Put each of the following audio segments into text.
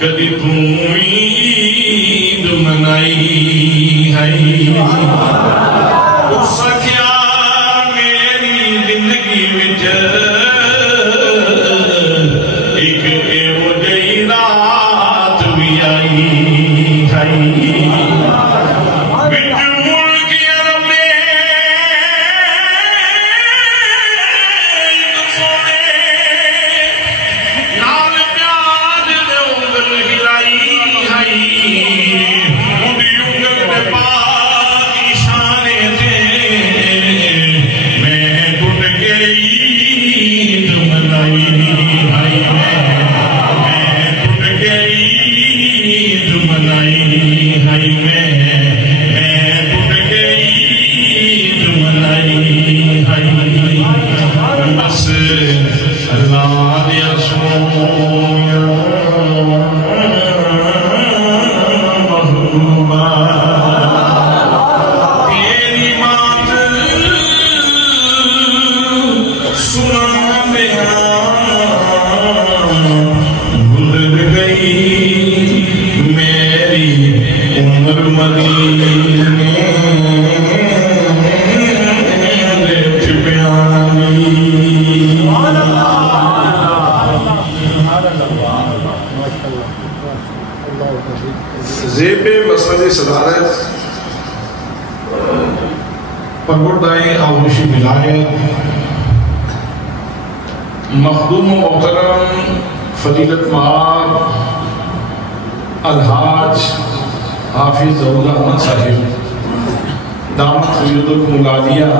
کدی تو عید منائی ہے سکیا میری زندگی وچ ایک ایو جئی رات بھی آئی ہے زیب مسئلہ صدارت پرگردائیں آغوشی ولایت مخدوم و محترم فضیلت مآب الحاج حافظ ظہور احمد صاحب دامت خیدکم العالیہ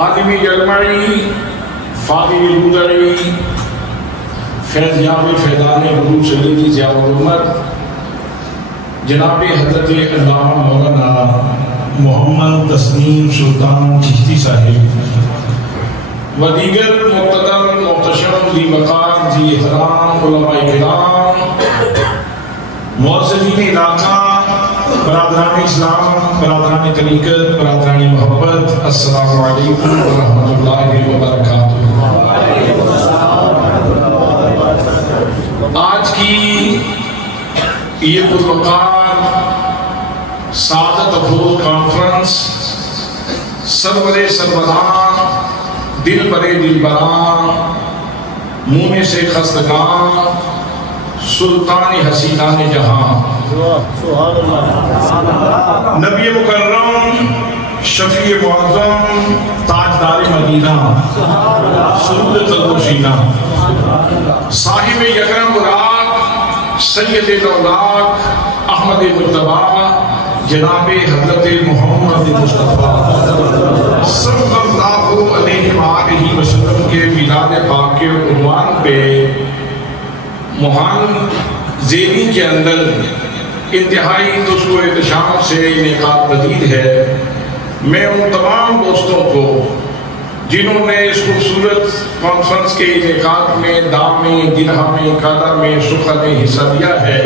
عالمی جلمعی فاضل الودعی فیضیاب فیضان حضور سیدی ضیاء الامت جناب حضرت علامہ مولانا محمد تسنیم سلطان چشتی صاحب و دیگر مقتدر محتشم ذی وقار ذی احترام علماء کرام معززین علاقہ برادران اسلام برادران طریقت برادران محبت السلام علیکم ورحمۃ اللہ وبرکاتہ۔ آج کی یہ پروقار سعادت افروز کانفرنس سرور سروران دل برے دل بران منہ سے خستگان سلطان حسینان جہاں نبی مکرم شفیع معظم تاجدار مدینہ سرود تلوشینہ صاحب یکرم براق سید الاولاق احمد مجتبی جناب حضرت محمد مصطفیٰ صلی اللہ علیہ وآلہ وسلم کے میلاد پاک کے عنوان پہ مہان زیرین کے اندر انتہائی تسو و احتشام سے انعقاد پذیر ہے۔ میں ان تمام دوستوں کو جنہوں نے اس خوبصورت کانفرنس کے انعقاد میں دام میں دنہا میں قادہ میں سخہ میں حصہ دیا ہے،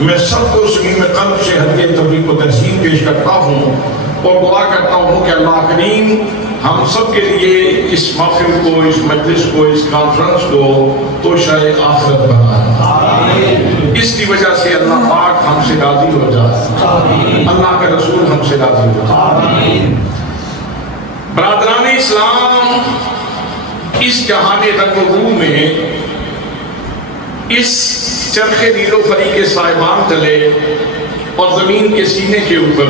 میں سب کو صمیم قلب سے ہدیہ تبریک و تحسین پیش کرتا ہوں اور دعا کرتا ہوں کہ اللہ کریم ہم سب کے لیے اس محفل کو اس مجلس کو اس کانفرنس کو توشہ آخرت بنائے، اس کی وجہ سے اللہ پاک ہم سے راضی ہو جائے، اللہ کا رسول ہم سے راضی ہو جائے۔ برادران اسلام، اس جہان رنگ و رو میں اس چرخ نیل و فری کے سائبان تلے اور زمین کے سینے کے اوپر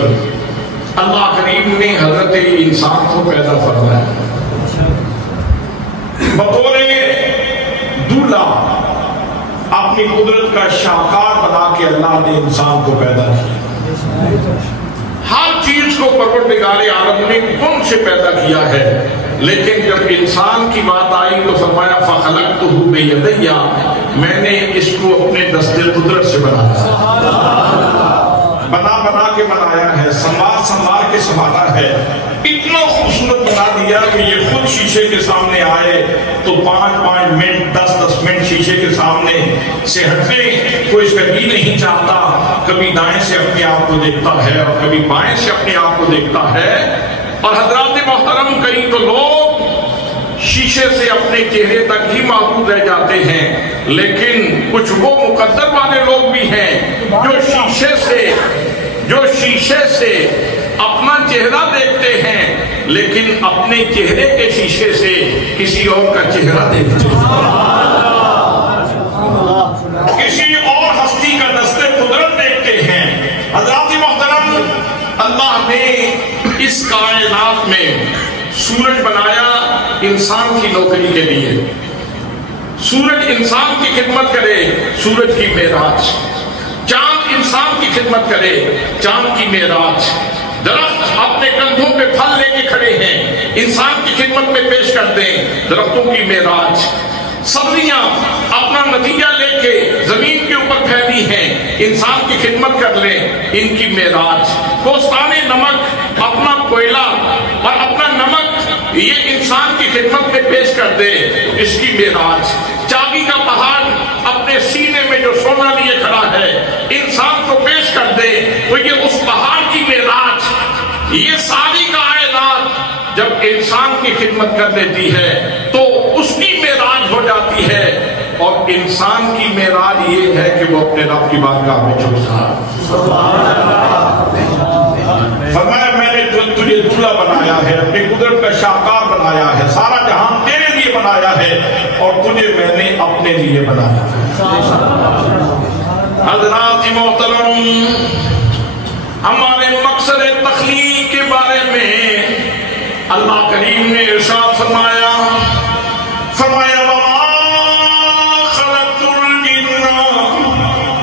اللہ کریم نے حضرت انسان کو پیدا فرمایا، بطور دولہ اپنی قدرت کا شاہکار بنا کے اللہ نے انسان کو پیدا کیا۔ ہر چیز کو پروردگار عالم نے کن سے پیدا کیا ہے، لیکن جب انسان کی بات آئی تو فرمایا فَخَلَقْتُهُ بِيَدَيَّ، میں نے اس کو اپنے دست قدرت سے بنایا، بنا کے بنایا ہے، سنوار کے سنوارا ہے، اتنا خوبصورت بنا دیا کہ یہ خود شیشے کے سامنے آئے تو 5 منٹ 10 منٹ شیشے کے سامنے سے ہٹنے کو اس کا ہی نہیں چاہتا، کبھی دائیں سے اپنے آپ کو دیکھتا ہے اور کبھی بائیں سے اپنے آپ کو دیکھتا ہے۔ اور حضرات محترم، کئی تو لوگ شیشے سے اپنے چہرے تک ہی محدود رہ جاتے ہیں، لیکن کچھ وہ مقدر والے لوگ بھی ہیں جو شیشے سے اپنا چہرہ دیکھتے ہیں، لیکن اپنے چہرے کے شیشے سے کسی اور کا چہرہ دیکھتے ہیں، کسی اور ہستی کا دست قدرت دیکھتے ہیں۔ حضرات محترم، اللہ نے اس کائنات میں سورج بنایا انسان کی نوکری کے لیے، سورج انسان کی خدمت کرے، سورج کی معراج، چاند انسان کی خدمت کرے، چاند کی معراج، درخت اپنے کندھوں پہ پھل لے کے کھڑے ہیں، انسان کی خدمت میں پیش کر دیں، درختوں کی معراج، سبزیاں اپنا نتیجہ لے کے زمین کے اوپر پھیلی ہیں، انسان کی خدمت کر لیں، ان کی معراج، کوستانے نمک اپنا کوئلہ اور اپنا نمک یہ انسان کی خدمت میں پیش کر دے، اس کی معراج، چاندی کا پہاڑ اپنے سینے میں جو سونا لیے کھڑا ہے انسان کو پیش کر دے تو یہ اس پہاڑ کی معراج، یہ ساری کائنات جب انسان کی خدمت کر لیتی ہے تو اس کی معراج ہو جاتی ہے، اور انسان کی معراج یہ ہے کہ وہ اپنے رب کی بارگاہ میں جھکتا ہے۔ فرمایا میں نے تجھے دلہا بنایا ہے، اپنی قدرت کا شاہکار بنایا ہے، سارا جہان تیرے لیے بنایا ہے اور تجھے میں نے اپنے لیے بنایا ہے۔ حضرات محترم، ہمارے مقصد تخلیق کے بارے میں اللہ کریم نے ارشاد فرمایا وَمَا خَلَقْتُ الْجِنَّ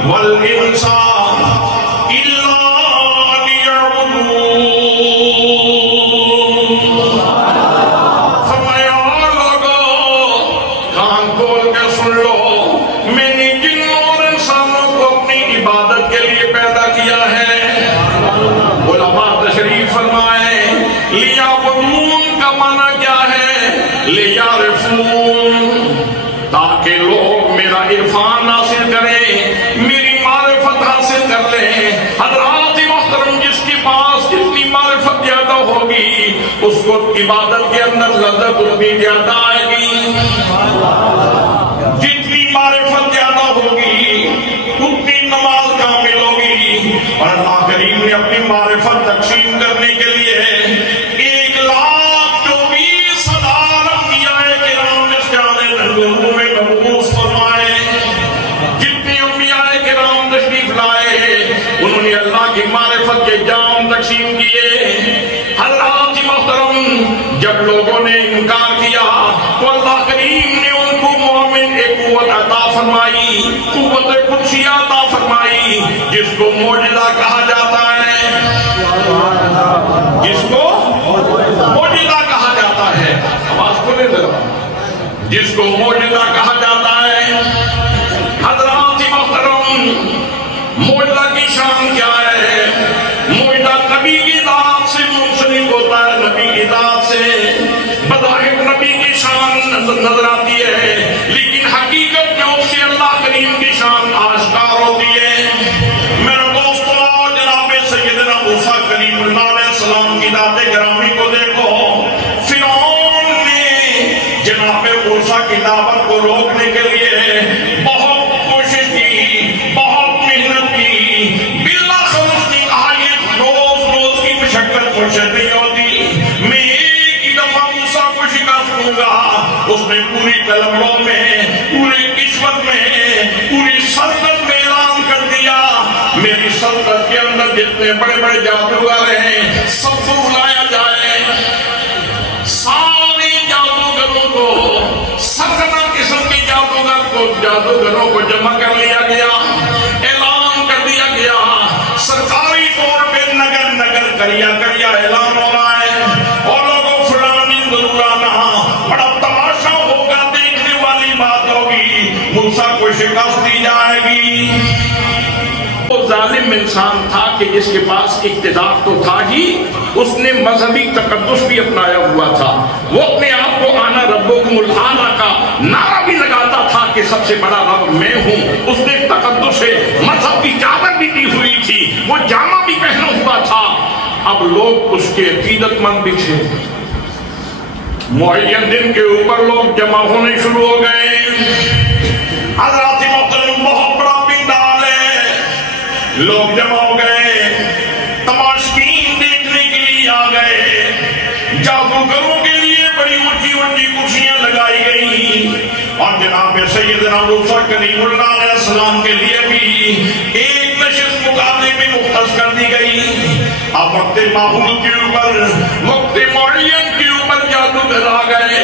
وَالْإِنسَ إِلَّا لِيَعْبُدُونِ۔ فرمایا لوگو کان کھول کے سن لو، میں نے جنوں اور انسانوں کو اپنی عبادت کے لیے پیدا کیا ہے۔ علماء تشریف فرمائیں لیعبدون کا معنی کیا ہے؟ لیعرفون، تاکہ لوگ میرا عرفان حاصل کریں، میری معرفت حاصل کر لیں۔ حضرات محترم، جس کے پاس جتنی معرفت زیادہ ہوگی اس کو عبادت کے اندر لذت اتنی زیادہ آئے گی، جتنی معرفت زیادہ ہوگی اتنی نماز کامل ہوگی۔ اور اللہ کریم نے اپنی معرفت تقسیم کرنے کے لیے 1,24,000 انبیاء کرام اس جانے نبوت میں مبعوث فرمائے۔ جتنے انبیاء کرام تشریف لائے انہوں نے اللہ کی معرفت کے جام تقسیم کیے۔ حضرات محترم، جب لوگوں نے انکار کیا تو اللہ کریم نے ان کو مومن ایک قوت عطا فرمائی، قوت قدسیہ عطا فرمائی، جس کو معجزہ کہا جاتا ہے، جس کو معجزہ کہا جاتا ہے۔ آواز کھولے ذرا، جس کو معجزہ کہا جاتا ہے۔ حضرات محترم، معجزہ کی شان کیا ہے؟ معجزہ نبی کی ذات سے منسلک ہوتا ہے، نبی کی ذات سے بظاہر نبی کی شان نظر آتی ہے، لیکن حقیقت میں اس سے اللہ کریم کی شان آشکار ہوتی ہے۔ میرے دوستو، جناب سیدنا موسیٰ کلیم اللہ علیہ السلام کی ذات گرامی کو دیکھو، فرعون نے جناب موسیٰ کی دعوت کو روکنے کے لیے بہت کوشش کی، بہت محنت کی، بالآخر اس نے کہا یہ روز کی مشقت کوشش نہیں ہوتی، میں ایک ہی دفعہ موسیٰ کو شکست دوں گا۔ اس نے پوری قلمرو میں، پورے کشور میں، پوری سلطنت میں اعلان کر دیا میری سلطنت کے اندر جتنے بڑے بڑے جادوگر ہیں سب کو بلایا جائے، سارے جادوگروں کو، سرکنا قسم کے جادوگروں کو جمع کر لیا گیا، اعلان کر دیا گیا، سرکاری طور پہ نگر نگر کریا اعلان ہو رہا ہے، اور لوگوں فلانی ضرورانا بڑا تماشا ہوگا، دیکھنے والی بات ہوگی، موسیٰ کو شکست دی جائے گی۔ وہ ظالم انسان تھا کہ جس کے پاس اقتدار تو تھا ہی، اس نے مذہبی تقدس بھی اپنایا ہوا تھا، وہ اپنے آپ کو آنا ربکم الاعلی کا نعرہ بھی لگاتا تھا کہ سب سے بڑا رب میں ہوں۔ اس نے تقدس سے مذہب کی چادر بھی دی ہوئی تھی، وہ جامہ بھی پہنا ہوا تھا۔ اب لوگ اس کے عقیدت مند بھی تھے، معین دن کے اوپر لوگ جمع ہونے شروع ہو گئے. حضرات محترم بہت بڑا پنڈال ہے، لوگ جمع ہو گئے، تماشبین دیکھنے کے لیے آ گئے. جادوگروں کے لیے بڑی اونچی اونچی کرسیاں لگائی گئی اور جناب سیدنا موسیٰ کلیم اللہ علیہ السلام کے لیے بھی ایک نشست مقابلے میں مختص کر دی گئی. اب وقت معمول کے اوپر، وقت معین کے اوپر جادوگر آ گئے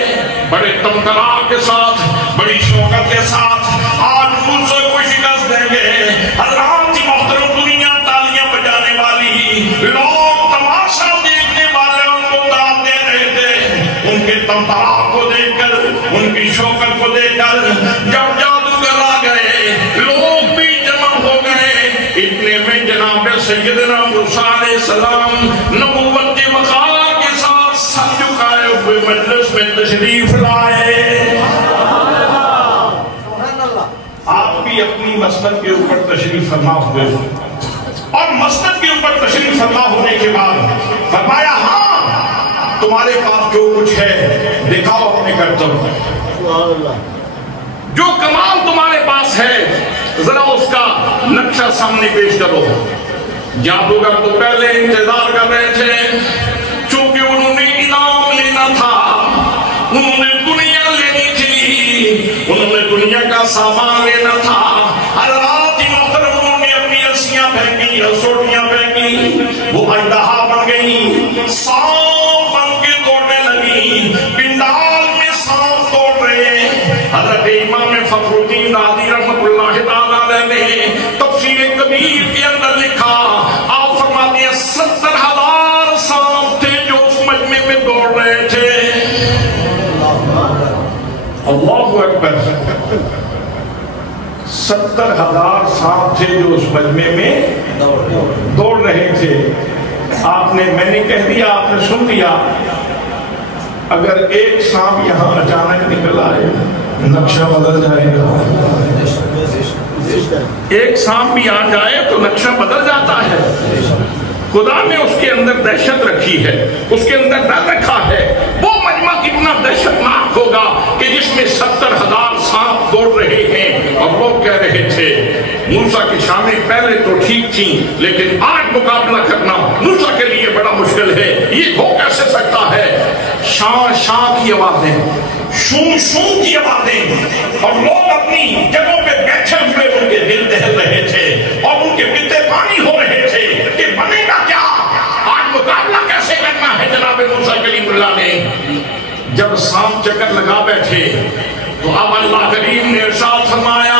بڑے تمتراہ کے ساتھ، بڑی شوقت کے ساتھ. آج موسیٰ کو شکست دیں گے. حضرات محترم دنیا تالیاں بجانے والی، لوگ تماشا دیکھنے والے ان کو داد دے رہے تھے. ان کے تمتراہ کو دیکھ کر، ان کی شوقت کو دیکھ کر جب جادوگر آ گئے لوگ بھی جمع ہو گئے. اتنے میں جناب سیدنا موسیٰ علیہ السلام نبوت کے وقار کے ساتھ سر جھکائے ہوئے مجلس میں تشریف لائے. آپ بھی اپنی مسند کے اوپر تشریف فرما ہوئے اور مسند کے اوپر تشریف فرما ہونے کے بعد فرمایا ہاں تمہارے پاس جو کچھ ہے دکھاؤ اپنے کرتب، جو کمال تمہارے پاس ہے ذرا اس کا نقشہ سامنے پیش کرو. جادوگر تو پہلے انتظار کر رہے تھے، چونکہ انہوں نے انعام لینا تھا، انہوں نے دنیا لینی تھی، انہوں نے دنیا کا سامان لینا تھا. حضرات محترم انہوں نے اپنی رسیاں پھینکی، رسوٹیاں پھینکی، وہ اژدہا بن گئی، سانپ بن کے دوڑنے لگی. پنڈال میں سانپ دوڑ رہے. حضرت امام فخر الدین رازی رحمۃ اللہ تعالیٰ علیہ نے تفسیر کبیر کے اندر لکھا، آپ فرماتے ہیں 70,000 سانپ تھے جو اس مجمع میں دوڑ رہے تھے. اللہ اکبر، 70,000 سانپ تھے جو اس مجمع میں دوڑ رہے تھے. آپ نے، میں نے کہہ دیا، آپ نے سن لیا. اگر ایک سانپ یہاں اچانک نکل آئے نقشہ بدل جائے گا. ایک سانپ بھی آ جائے تو نقشہ بدل جاتا ہے. خدا نے اس کے اندر دہشت رکھی ہے، اس کے اندر ڈر رکھا ہے. وہ مجمع کتنا دہشت ناک ہوگا کہ جس میں 70,000 سانپ دوڑ رہے ہیں اور لوگ کہہ رہے تھے موسیٰ کی شانیں پہلے تو ٹھیک تھیں لیکن آج مقابلہ کرنا موسیٰ کے لیے بڑا مشکل ہے، یہ ہو کیسے سکتا ہے. شاں شاں کی آوازیں، شوں شوں کی آوازیں، اور لوگ اپنی جگہوں پہ بیٹھے ہوئے ان کے دل دہل رہے تھے اور ان کے پتے پانی ہو رہے تھے کہ بنے گا کیا، آج مقابلہ کیسے کرنا ہے. جناب موسیٰ کلیم اللہ نے جب سانپ چکر لگا بیٹھے تو اب اللہ کریم نے ارشاد فرمایا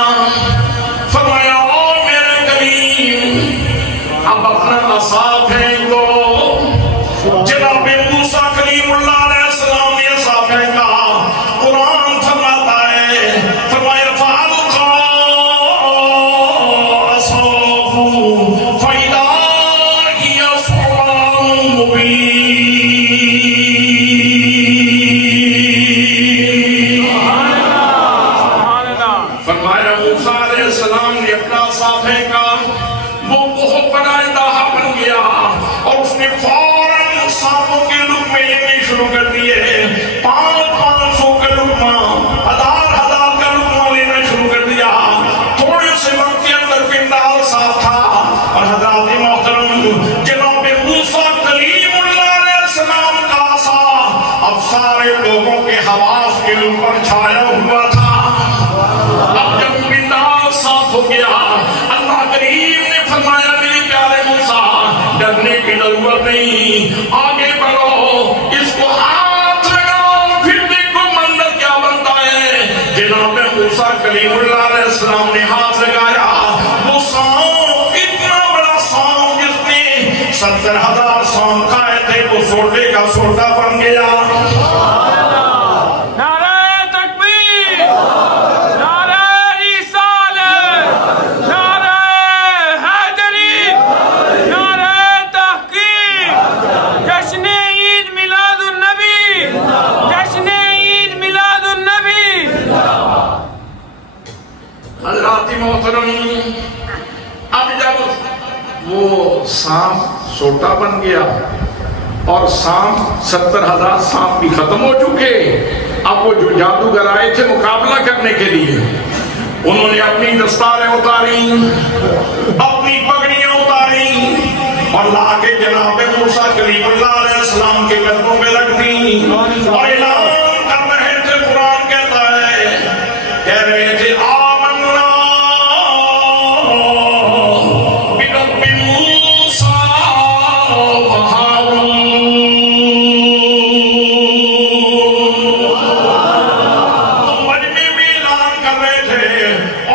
او میرے کریم اب اپنا عصا پھینک دو. جناب موسیٰ کلیم اللہ علیہ السلام نے عصا پھینکا. قرآن فرماتا ہے، فرمایا فَأَلْقَىٰ عَصَاهُ فَإِذَا هِيَ ثُعْبَانٌ مُّبِينٌ. فرمایا موسیٰ علیہ السلام نے اپنا عصا پھینکا، وہ بہت بڑا اژدہا بن گیا اور اس نے فوراً سانپوں کے لقمے لینے شروع کر دیے. 500 کا لقمہ، 1000 کا لقمہ لینا شروع کر دیا. تھوڑے سے وقت کے اندر پنڈال صاف تھا اور حضرات محترم جناب موسیٰ کلیم اللہ علیہ السلام کا عصا اب سارے لوگوں کے حواس کے اوپر چھایا ہوا تھا. اب جب پنڈال صاف ہو گیا اللہ کریم نے فرمایا میرے پیارے موسیٰ ڈرنے کی ضرورت نہیں، آگے بڑھو، اس کو ہاتھ لگاؤ، پھر دیکھو منظر کیا بنتا ہے. جناب موسیٰ کلیم اللہ علیہ السلام نے ہاتھ لگایا، وہ سانپ اتنا بڑا سانپ جس نے 70,000 سانپ کھائے تھے وہ سوٹے کا سوٹا بن گیا. محترم اب جب وہ سانپ سوٹا بن گیا اور سانپ 70,000 سانپ بھی ختم ہو چکے. اب وہ جو جادوگر آئے تھے مقابلہ کرنے کے لیے، انہوں نے اپنی دستاریں اتاری، اپنی پگڑیاں اتاری اور لا کے جناب موسیٰ کلیم اللہ علیہ السلام کے قدموں پہ رکھ دی اور اعلان کر رہے تھے. قرآن کہتا ہے، کہہ رہے تھے آمنا برب موسیٰ و ہارون. مجمع میں اعلان کر رہے تھے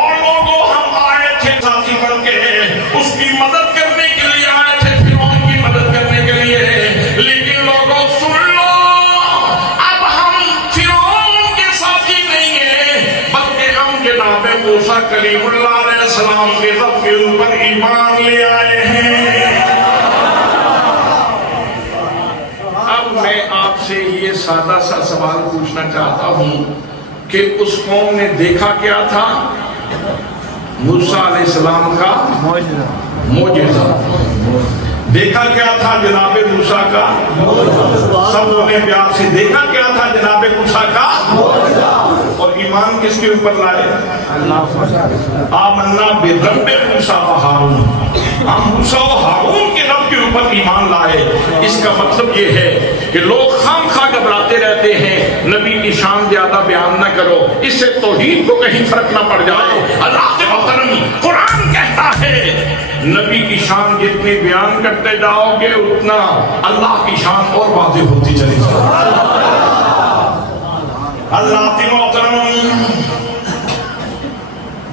اور لوگوں ہم آئے تھے ساتھی بن کے اس کی مدد کرنے کے لیے آئے تھے، فرعون کی مدد کرنے کے لیے. لیکن لوگوں سن لو، اب ہم فرعون کے ساتھی نہیں ہیں بلکہ ہم جناب موسیٰ کلیم اللہ علیہ السلام کے رب کے اوپر ایمان لے آئے ہیں. اب میں آپ سے یہ سادہ سا سوال پوچھنا چاہتا ہوں کہ اس قوم نے دیکھا کیا تھا؟ موسیٰ علیہ السلام کا معجزہ. دیکھا کیا تھا جناب موسیٰ کا؟ سب نے پیار سے دیکھا کیا تھا جناب موسیٰ کا؟ اور ایمان کس کے اوپر لائے؟ آمنا برب موسیٰ و ہارون. ہم موسیٰ و ہارون کے رب کے اوپر ایمان لائے. اس کا مطلب یہ ہے کہ لوگ خام خواہ گھبراتے رہتے ہیں نبی کی شان زیادہ بیان نہ کرو، اس سے توحید کو کہیں فرق نہ پڑ جائے. اللہ کے محترم قرآن کہتا ہے نبی کی شان جتنی بیان کرتے جاؤ گے اتنا اللہ کی شان اور واضح ہوتی چلی جائے. اللہ کے محترم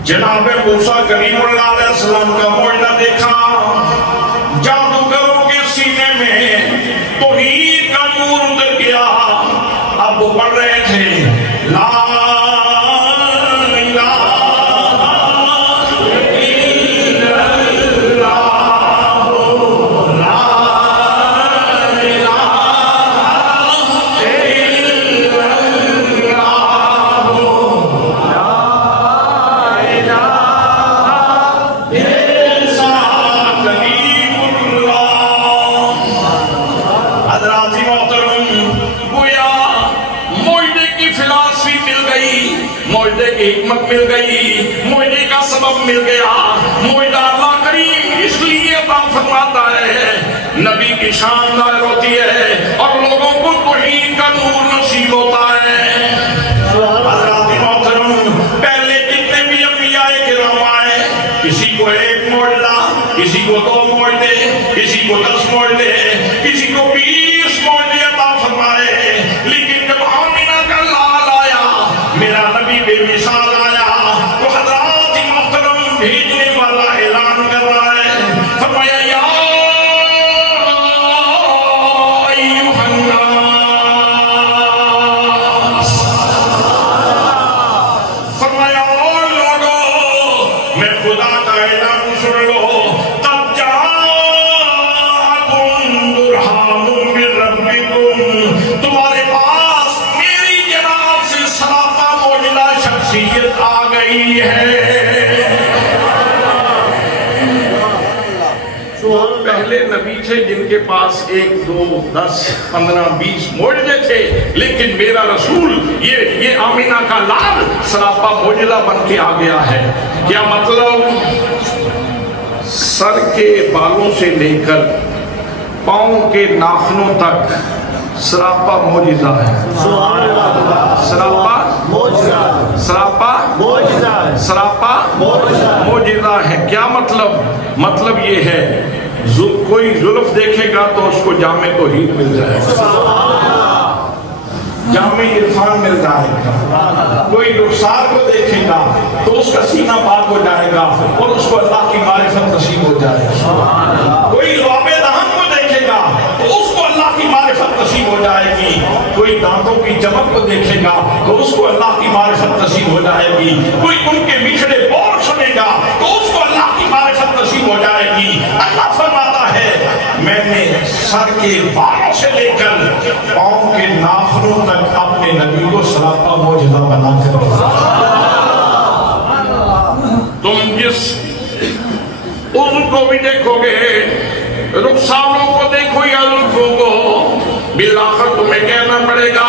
جناب موسیٰ کلیم اللہ علیہ السلام کا معجزہ دیکھا. جادوگروں کے سینے میں توحید کا نور اتر گیا. اب وہ پڑھ رہے تھے لا حکمت مل گئی، معجزے کا سبب مل گیا. معجزہ اللہ کریم اس لیے عطا فرماتا ہے نبی کی شان ظاہر ہوتی ہے اور لوگوں کو توحید کا نور نصیب ہوتا ہے. حضرات محترم پہلے جتنے بھی انبیاء کرام آئے، کسی کو ایک معجزہ، کسی کو 2 معجزے، کسی کو 10 معجزے، کسی کو 20 معجزے عطا فرمائے. لیکن جب آمینہ کا لال آیا، میرا نبی بے مثال آیا، تو حضرات محترم بھیجنے والا اعلان کر رہا ہے، فرمایا یا ایوہ الناس، فرمایا اور لوگوں میں خدا کا اعلان سن لو، قد جاءکم برہان من ربکم، تمہارے پاس میری جناب سے سراپا معجزہ شخصیت آ گئی ہے. پہلے نبی تھے جن کے پاس 1 2 10 15 20 معجزے تھے، لیکن میرا رسول یہ آمینہ کا لال سراپا معجزہ بن کے آ گیا ہے. کیا مطلب؟ سر کے بالوں سے لے کر پاؤں کے ناخنوں تک سراپا معجزہ ہے. سراپا سراپا سراپا معجزہ ہے. کیا مطلب؟ مطلب یہ ہے کوئی زلف دیکھے گا تو اس کو جامع توحید مل جائے گا، جامع عرفان مل جائے گا. کوئی رخسار کو دیکھے گا تو اس کا سینہ پاک ہو جائے گا اور اس کو اللہ کی معرفت نصیب ہو جائے گا. کوئی لعاب دہن کو دیکھے گا تو اس کو اللہ کی معرفت نصیب ہو جائے گی. کوئی دانتوں کی چمک کو دیکھے گا تو اس کو اللہ کی معرفت نصیب ہو جائے گی. کوئی ان کے میٹھڑے بول سنے گا تو اس کو اللہ کی معرفت نصیب ہو جائے گی. اللہ فرماتا ہے میں نے سر کے بالوں سے لے کر پاؤں کے ناخنوں تک اپنے نبی کو سراپا معجزہ بنا کر تم جس ان کو بھی دیکھو گے، رخساروں کو دیکھو یا زلفوں کو، بالآخر تمہیں کہنا پڑے گا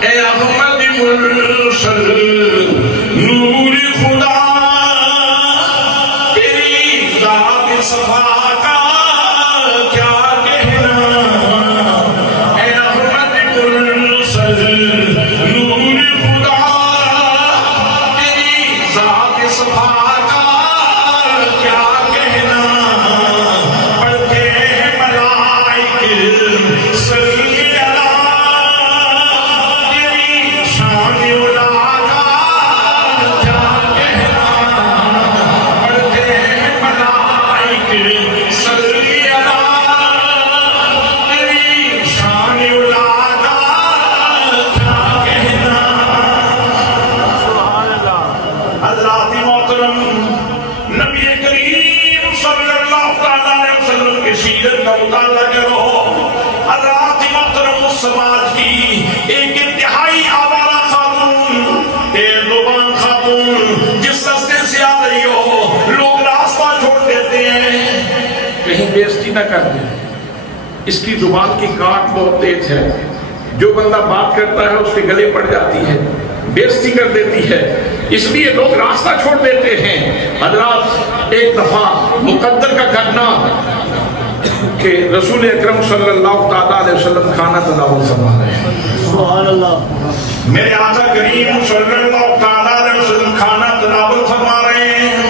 اے احمد مرسل نور خدا تیری ذات صفا کا کیا کہنا اے احمد مرسل نور خدا تیری ذات صفا کا کیا کہنا پڑھتے ہیں ملائک صلی سماج کی ایک انتہائی آوارہ خاتون ایک لبان خاتون جس راستے سے آ رہی ہو لوگ راستہ چھوڑ دیتے ہیں کہیں بےعزتی نہ کر دیں اس کی زبان کی کاٹ بہت تیز ہے جو بندہ بات کرتا ہے اس کے گلے پڑ جاتی ہے بےعزتی کر دیتی ہے اس لیے لوگ راستہ چھوڑ دیتے ہیں حضرات ایک دفعہ مقدر کا گھٹنا کہ رسول اکرم صلی اللہ علیہ وسلم کھانا تناول فرما رہے ہیں سبحان اللہ میرے آقا کریم صلی اللہ علیہ وسلم کھانا تناول فرما رہے ہیں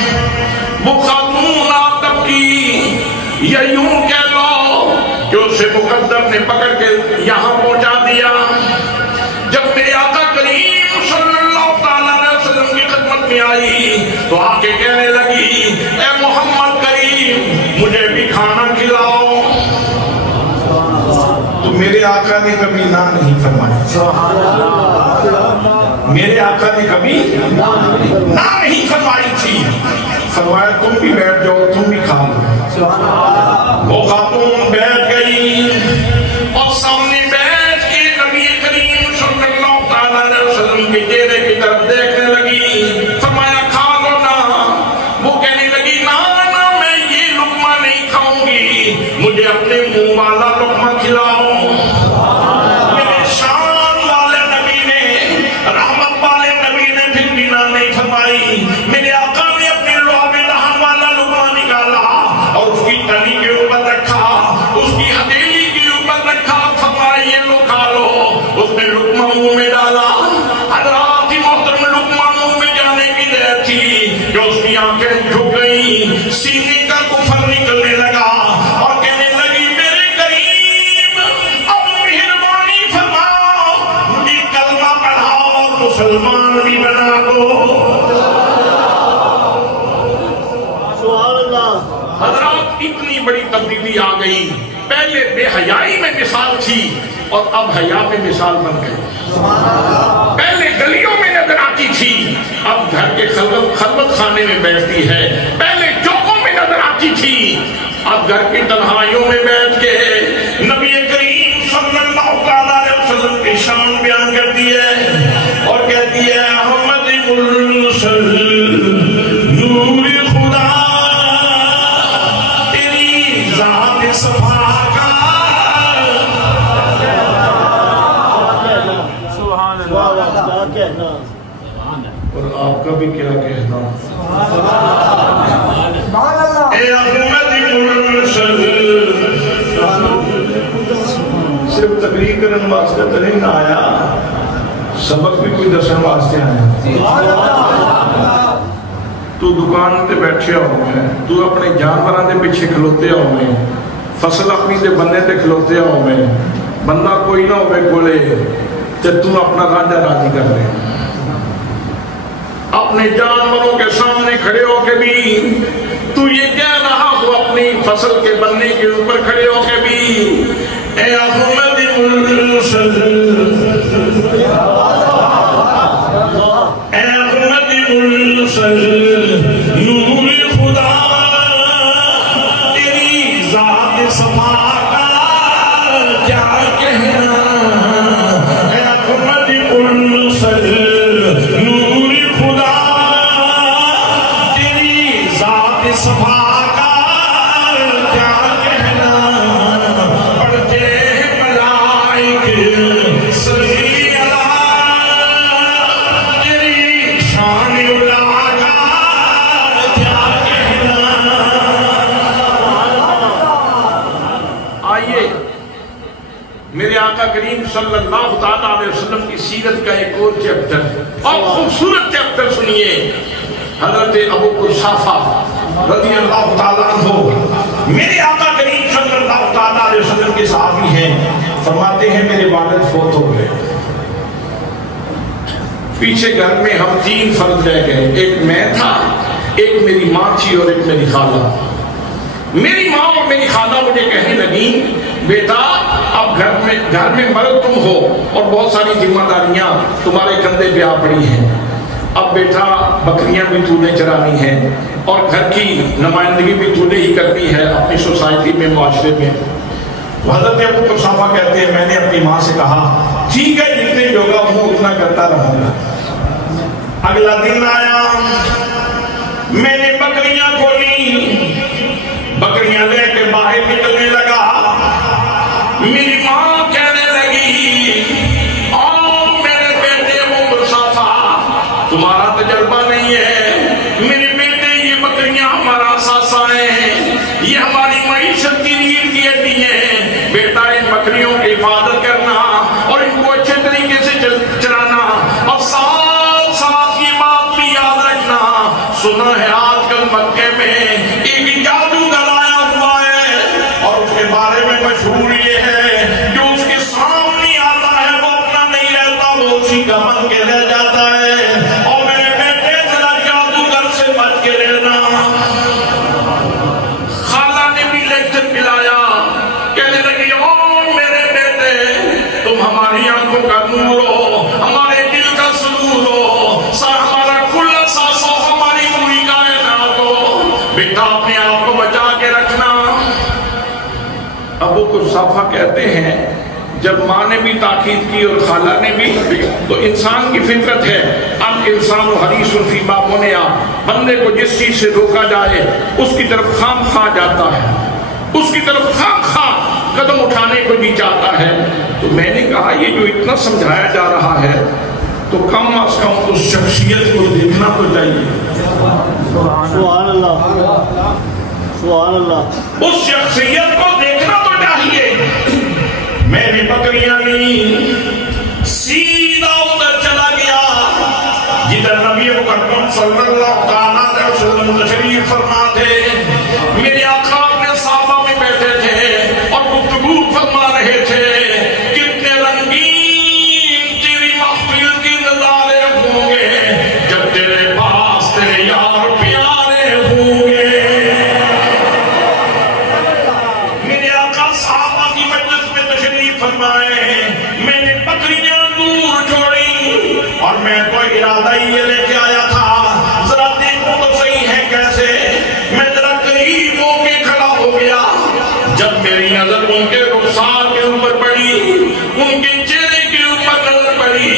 وہ خاتون آپ تب کی یا یوں کہہ لو کہ اسے مقدر نے پکڑ کے یہاں پہنچا دیا جب میرے آقا کریم صلی اللہ علیہ وسلم کی خدمت میں آئی تو آ کے کہنے لگی اے محمد کریم مجھے بھی کھانا کھلاؤ تو میرے آقا نے کبھی نہ نہیں فرمائی میرے آقا نے کبھی نہ نہیں فرمائی تھی فرمایا تم بھی بیٹھ جاؤ تم بھی کھا لو وہ خاتون بیٹھ گئی اور سامنے بیٹھ کے نبی کریم صلی اللہ علیہ وسلم کے چہرے کی طرف دیکھنے لگی فرمایا کھا لو نا وہ کہنے لگی نا میں یہ لقمہ نہیں کھاؤں گی مجھے اپنے منہ والا لقمہ کھلاؤ میرے آقا نے اپنے لعاب دہن والا لقمہ نکالا اور اس کی تنی کے اوپر رکھا اس کی ہتھیلی کے اوپر رکھا فرمایا یہ لو کھا لو اس نے لقمہ منہ میں ڈالا حضرات محترم لقمہ منہ میں جانے کی دیر تھی کہ اس کی آنکھیں جھک گئی سینے کا کفر نکلنے لگا اور کہنے لگی میرے کریم اب مہربانی فرماؤ مجھے کلمہ پڑھاؤ اور مسلمان بھی بنا دو حضرات اتنی بڑی تبدیلی آ گئی پہلے بے حیائی میں مثال تھی اور اب حیا میں مثال بن گئی پہلے گلیوں میں نظر آتی تھی اب گھر کے خلوت خانے میں بیٹھتی ہے پہلے چوکوں میں نظر آتی تھی اب گھر کی تنہائیوں میں بیٹھ کے نبی کریم صلی اللہ علیہ وسلم کی شان بیان کرتی ہے اور کہتی ہے احمد مرسل نور خدا صفا کا اور آپ کا بھی کیا کہنا اے احمد مرسل صرف تقریر کرنے واسطے تو نہیں نہ آیا سبق بھی کوئی دسن واسطے آیا تو دکان تے بیٹھے ہوئے تو اپنے جانوراں دے پیچھے کھلوتے ہوئے فصل اپنی دے بننے تے کھلوتے ہوئے بندہ کوئی نہ ہوئے کولے تے تو اپنا رانجا راضی کر لے اپنے جانوروں کے سامنے کھڑے ہو کے بھی تو یہ کہہ رہا ہو اپنی فصل کے بننے کے اوپر کھڑے ہو کے بھی اے احمد مرسل اے احمد مرسل نور خدا تیری ذات صفا کا کیا کہنا اے احمد مرسل نور خدا تیری ذات صفا کا کیا کہنا پڑھتے ہیں ملائکہ کریم صلی اللہ تعالیٰ علیہ وسلم کی سیرت کا ایک اور چیپٹر اور خوبصورت چیپٹر سنیے. حضرت ابو قحافہ رضی اللہ تعالیٰ عنہ میرے آقا کریم صلی اللہ تعالیٰ علیہ وسلم کے صحابی ہیں. فرماتے ہیں میرے والد فوت ہو گئے, پیچھے گھر میں ہم 3 فرد رہ گئے. ایک میں تھا, ایک میری ماں تھی اور ایک میری خالہ. میری ماں اور میری خالہ مجھے کہنے لگی بیٹا اب گھر میں مرد تم ہو اور بہت ساری ذمہ داریاں تمہارے کندھے پہ آ پڑی ہیں. اب بیٹا بکریاں بھی تو نے چرانی ہیں اور گھر کی نمائندگی بھی تو نے ہی کرنی ہے اپنی سوسائٹی میں, معاشرے میں. حضرت ابو قحافہ کہتے ہیں میں نے اپنی ماں سے کہا ٹھیک ہے جتنے یوگا ہوں اتنا کرتا رہوں گا. اگلا دن آیا, میں نے بکریاں کھولی, بکریاں لے کے باہر نکلنے لگا. میری ماں کہنے لگی اور میرے بیٹے ابو قحافہ تمہارا تجربہ نہیں ہے, میرے بیٹے یہ بکریاں ہمارا ساسا ہیں, یہ ہماری معیشت کی ریڑھ کی ہڈی ہیں. بیٹا ان بکریوں کی حفاظت کرنا اور ان کو اچھے طریقے سے چلانا, اور ساتھ ساتھ یہ بات بھی یاد رکھنا سنا ہے آج کل مکے میں ایک جادوگر آیا ہوا ہے اور اس کے بارے میں مشہور یہ ہے جو اس کے سامنے آتا ہے وہ اپنا نہیں رہتا, وہ اسی کا بن کے رہ جاتا ہے. اور میرے بیٹے ذرا جادوگر سے بچ کے رہنا. خالہ نے بھی لیکچر پلایا, کہنے لگی او میرے بیٹے تم ہماری آنکھوں کا نور ہو, ہمارے دل کا سرور ہو, ہمارا کھلا سانس ہو, ہماری پوری کائنات ہو, بیٹا اپنے آپ کو بچا کے رکھنا. ابو قحافہ کہتے ہیں جب ماں نے بھی تاکید کی اور خالہ نے بھی, تو انسان کی فطرت ہے الانسان حریص فی ما منع, بندے کو جس چیز سے روکا جائے اس کی طرف خام خواہ جاتا ہے, اس کی طرف خام خواہ قدم اٹھانے کو بھی چاہتا ہے. تو میں نے کہا یہ جو اتنا سمجھایا جا رہا ہے تو کم از کم اس شخصیت کو دیکھنا تو چاہیے. سبحان اللہ, سبحان اللہ, اس شخصیت کو دیکھنا تو چاہیے. میں نے بکریاں لی, سیدھا ادھر چلا گیا جدھر نبی مکرم صلی اللہ تعالیٰ علیہ وسلم تشریف فرما تھے. میرے آقا اپنے صحابہ میں بیٹھے تھے اور گفتگو فرما رہے تھے. کتنے رنگین تیری محفل کے نظارے ہوں گے جب تیرے پاس تیرے یار پیارے ہوں گے. میرے آقا صحابہ کی مجلس میں تشریف فرمائے. میں نے بکریاں دور چھوڑی اور میں کوئی ارادہ یہ لے کے آیا تھا ذرا دیکھو تو صحیح ہے کیسے. میں ذرا قریب ہو کے کھڑا ہو گیا. جب میری نظر ان کے رخسار کے اوپر پڑی, ان کے چہرے کے اوپر نظر پڑی,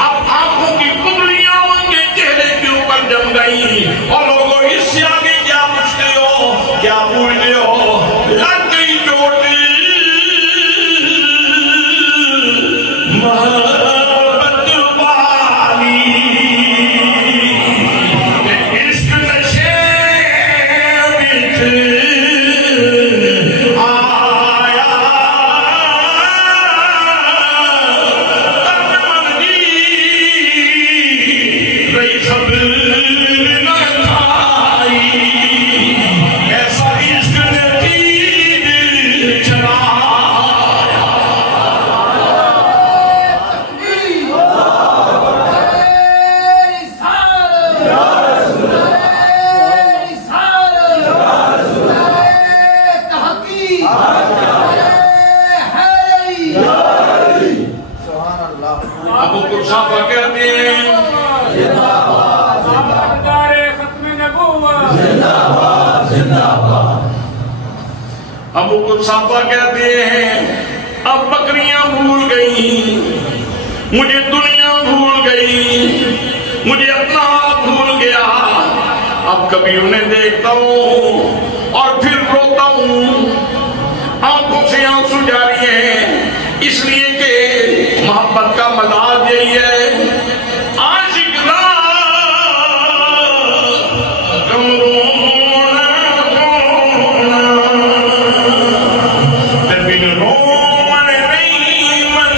اب آنکھوں کی پتلیاں ان کے چہرے کے اوپر جم گئی. اور لوگوں اس سے آگے کیا پوچھتے ہو, کیا پوچھتے ہو, لگ گئی چوٹ محبت والی, عشق نشے بچ آیا, تن من دی رہی خبر نہ کھائی, ایسا عشق نے تیر چلایا. ابو قحافہ کہتے ہیں ابو قحافہ کہتے ہیں اب بکریاں بھول گئی, مجھے دنیا بھول گئی, مجھے اپنا آپ بھول گیا. اب کبھی انہیں دیکھتا ہوں اور پھر روتا ہوں, آنکھوں سے آنسو جاری ہیں, اس لیے کہ محبت کا مزاج یہی ہے. عاشق رونا رونا لیکن رومن نہیں من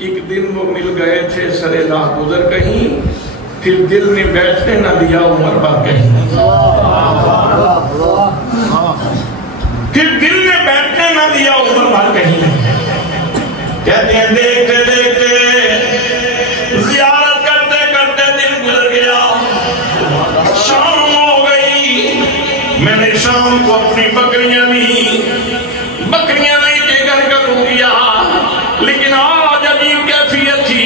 ایک دن وہ مل گئے تھے سرے راہ گزر کہیں، پھر دل نے بیٹھنے نہ دیا عمر بھر کہیں، پھر دل نے بیٹھنے نہ دیا عمر بھر کہیں۔ کہتے ہیں دیکھتے دیکھتے زیارت کرتے کرتے دن گزر گیا، شام ہو گئی، میں نے شام کو اپنی بکریاں لے کے گھر کا رو کیا، لیکن آج عجیب کیفیت تھی،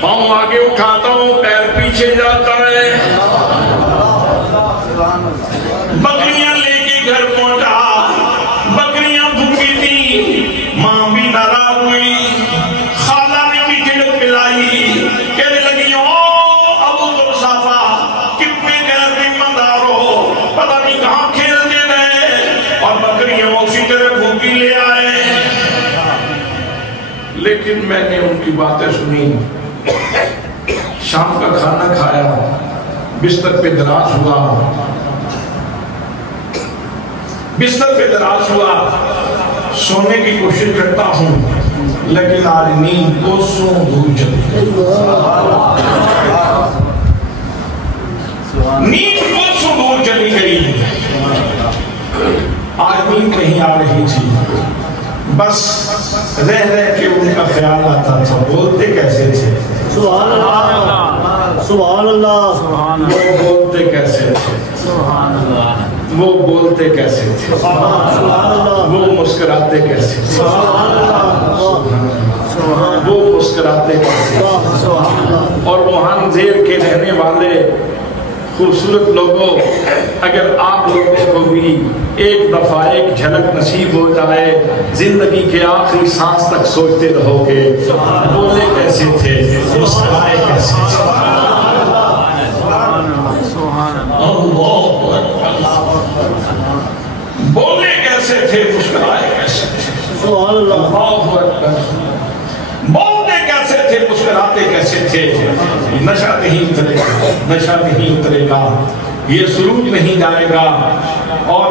پاؤں آگے اٹھاتا ہوں پیر پیچھے جاتا ہے، بکریاں لے کے گھر پہنچا، بکریاں بھوکی تھی، ماں بھی ناراض ہوئی، خالہ نے بھی جھڑک پلائی، کہنے لگی ابو صافا کتنے غیر ذمہ ہو، پتہ نہیں کہاں کھیلتے رہے اور بکریاں اسی طرح بھوکی لے آئے۔ لیکن میں نے ان کی باتیں سنی، شام کا کھانا کھایا، بستر پہ دراز ہوا، سونے کی کوشش کرتا ہوں، لیکن آج نیند کوسوں دور چلی گئی، آج نیند نہیں آ رہی تھی، بس رہ کے ان کا خیال آتا تھا، بولتے کیسے تھے، سبحان اللہ سبحان اللہ، وہ بولتے کیسے تھے، وہ بولتے کیسے تھے، وہ مسکراتے کیسے تھے، وہ مسکراتے کیسے تھے۔ اور وہاں زیر کے رہنے والے خوبصورت لوگوں، اگر آپ لوگوں کو بھی ایک دفعہ ایک جھلک نصیب ہو جائے، زندگی کے آخری سانس تک سوچتے رہو گے بولے کیسے تھے، مسکرائے کیسے تھے۔ بولے کیسے تھے، مسکرائے کیسے تھے، بولتے کیسے تھے، مسکراتے کیسے تھے۔ نشہ نہیں اترے گا، نشہ نہیں اترے گا، یہ سروج نہیں جائے گا، اور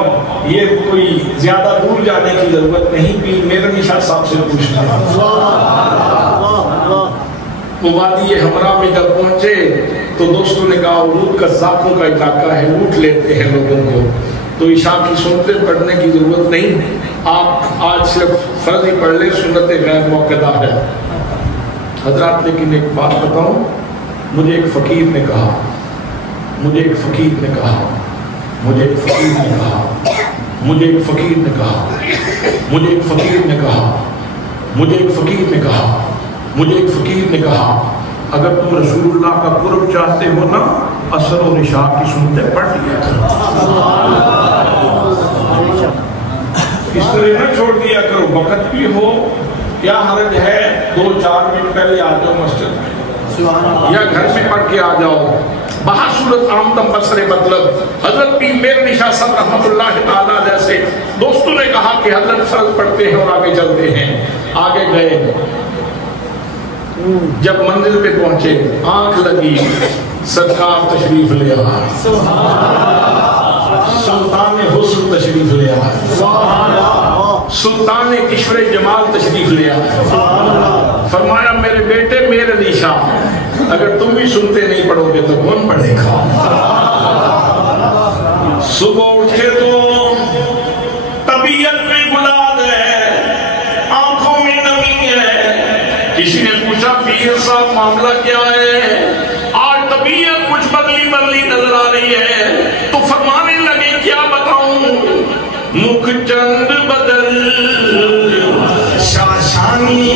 یہ کوئی زیادہ دور جانے کی ضرورت نہیں۔ بھی میرے نشاء صاحب سے پوچھنا، وہ وادی ہمراہ میں جب پہنچے تو دوستوں نے کہا عروج کا ذاکوں کا علاقہ ہے، لوٹ لیتے ہیں لوگوں کو، تو عشاء کی سنتیں پڑھنے کی ضرورت نہیں، آپ آج صرف فرض ہی پڑھ لیں، سنت غیر موقعہ ہے۔ حضرات لیکن ایک بات بتاؤں، مجھے ایک فقیر نے کہا، مجھے ایک فقیر نے کہا، مجھے ایک فقیر نے کہا، مجھے ایک فقیر نے کہا، مجھے ایک فقیر نے کہا، مجھے ایک فقیر نے کہا، مجھے ایک فقیر نے کہا، اگر تم رسول اللہ کا قرب چاہتے ہو نا، عصر اور عشاء کی سنتیں پڑھ لیا کرو، اس طرح نہ چھوڑ دیا کرو، وقت بھی ہو، کیا حرج ہے 2-4 منٹ پہلے آ جاؤ مسجد میں یا گھر میں پڑھ کے آ جاؤ۔ بہر صورت آمدم بسر مطلب حضرت پیر میر نشاء صاحب رحمت اللہ تعالیٰ جیسے دوستوں نے کہا کہ حضرت فرض پڑھتے ہیں اور آگے چلتے ہیں، آگے گئے، جب منزل پہ پہنچے آنکھ لگی، سرکار تشریف لے آئے، سلطان حسن تشریف لے آئے، سلطان کشور جمال تشریف لے آئے، فرمایا میرے بیٹے میرے علی شاہ، اگر تم بھی سنتے نہیں پڑھو گے تو کون پڑھے گا؟ صبح اٹھے تو طبیعت میں گلاب ہے، آنکھوں میں نمی ہے، کسی نے پوچھا پیر صاحب معاملہ کیا ہے؟ آج طبیعت کچھ بدلی نظر آ رہی ہے، تو فرمانے لگے کیا بتاؤں، مکھ چند بدل شاشانی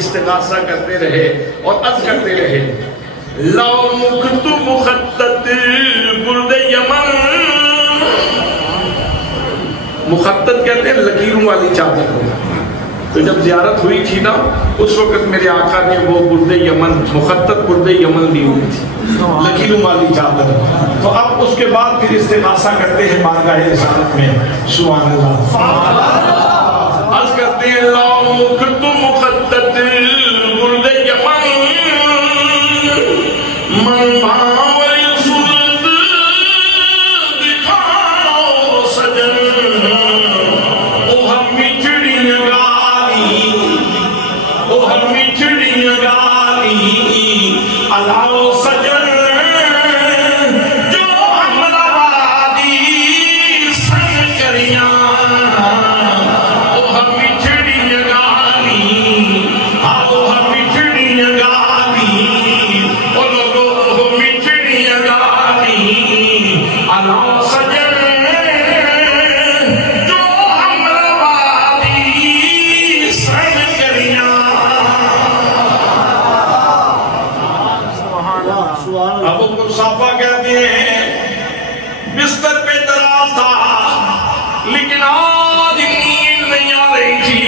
استغاثہ کرتے رہے اور عرض کرتے رہے، لو مخت مخطط برد یمن، مخطط کہتے ہیں لکیروں والی چادر کو، تو جب زیارت ہوئی تھی نا اس وقت میرے آقا نے وہ برد یمن مخطط برد یمن لی ہوئی تھی لکیروں والی چادر. تو اب اس کے بعد پھر استغاثہ کرتے ہیں بارگاہ رسالت میں. سبحان اللہ. عرض کرتے ہیں لاؤ تو مخطط برد یمن من بھاوے صورت دکھاؤ سجن او ہم مٹھڑی گالی او ہم مٹھڑی گالی الاؤ سجن جو ہم روادی سن کریاں او ہم مٹھڑی گالی آؤ ہم مٹھڑی گالی او لوگو مٹھڑی گالی الاؤ سجن جو ہم روادی سن کریاں. ابو قصافہ کہتے ہیں بستر پہ دراز تھا لیکن آج نیند نہیں آ رہی تھی.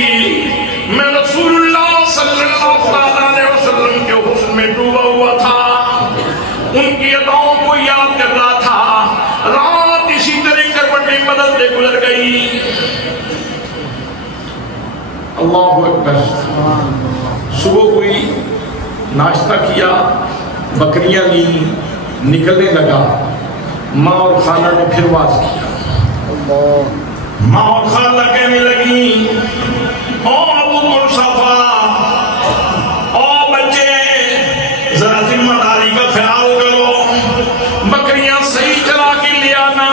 میں رسول اللہ صلی اللہ علیہ وسلم کے حسن میں ڈوبا ہوا تھا. ان کی اداؤں کو یاد کر رہا تھا. رات اسی طرح کروٹیں بدلتے گزر گئی. اللہ اکبر. صبح ہوئی ناشتہ کیا بکریاں لی نکلنے لگا. ماں اور خالہ نے پھر واز کیا. ماں اور خالہ کہنے لگی او ابو قصافہ او بچے ذرا ذمہ داری کا خیال کرو. بکریاں صحیح چلا کے لے آنا.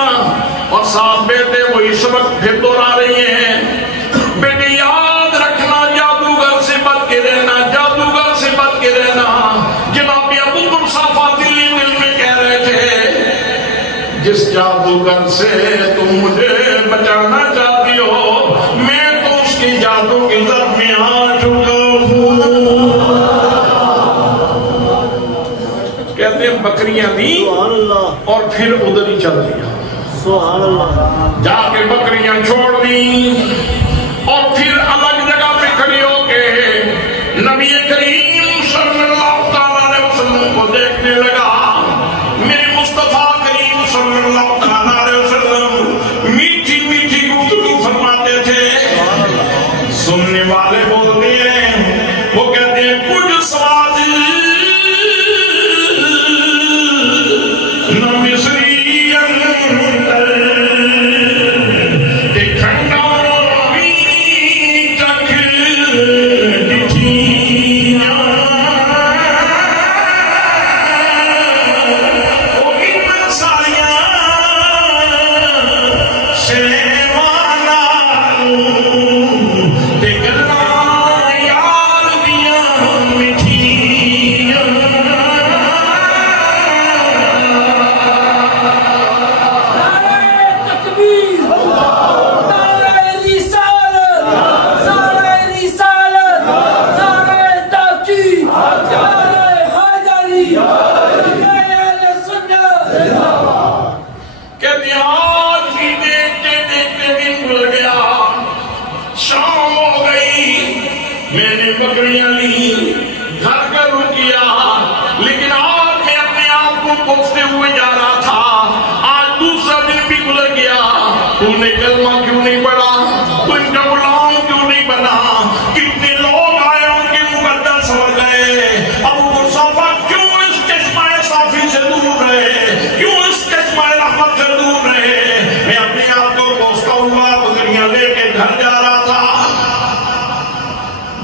اور صاحب بیٹے وہ اس وقت پھر دوہرا رہی ہیں بیٹے یاد رکھنا جادوگر سے بچ کے رہنا جادوگر سے بچ کے رہنا. جناب ابو قصافہ دلی دل میں کہہ رہے تھے جس جادوگر سے تم مجھے بچانا چاہتی ہو میں تو اس کی جادو کی ضرب میں آ چکا ہوں. کہتے ہیں بکریاں دی اور پھر ادھر ہی چل دیا. جا کے بکریاں چھوڑ دی اور پھر الگ جگہ پہ کھڑی ہو کے نبی کریم صلی اللہ علیہ وسلم کو دیکھنے لگا. میرے مصطفیٰ کریم صلی اللہ علیہ وسلم میٹھی میٹھی گفتگو فرماتے تھے. سننے والے بولتے ہیں وہ کہتے ہیں کچھ سواد نہ مصری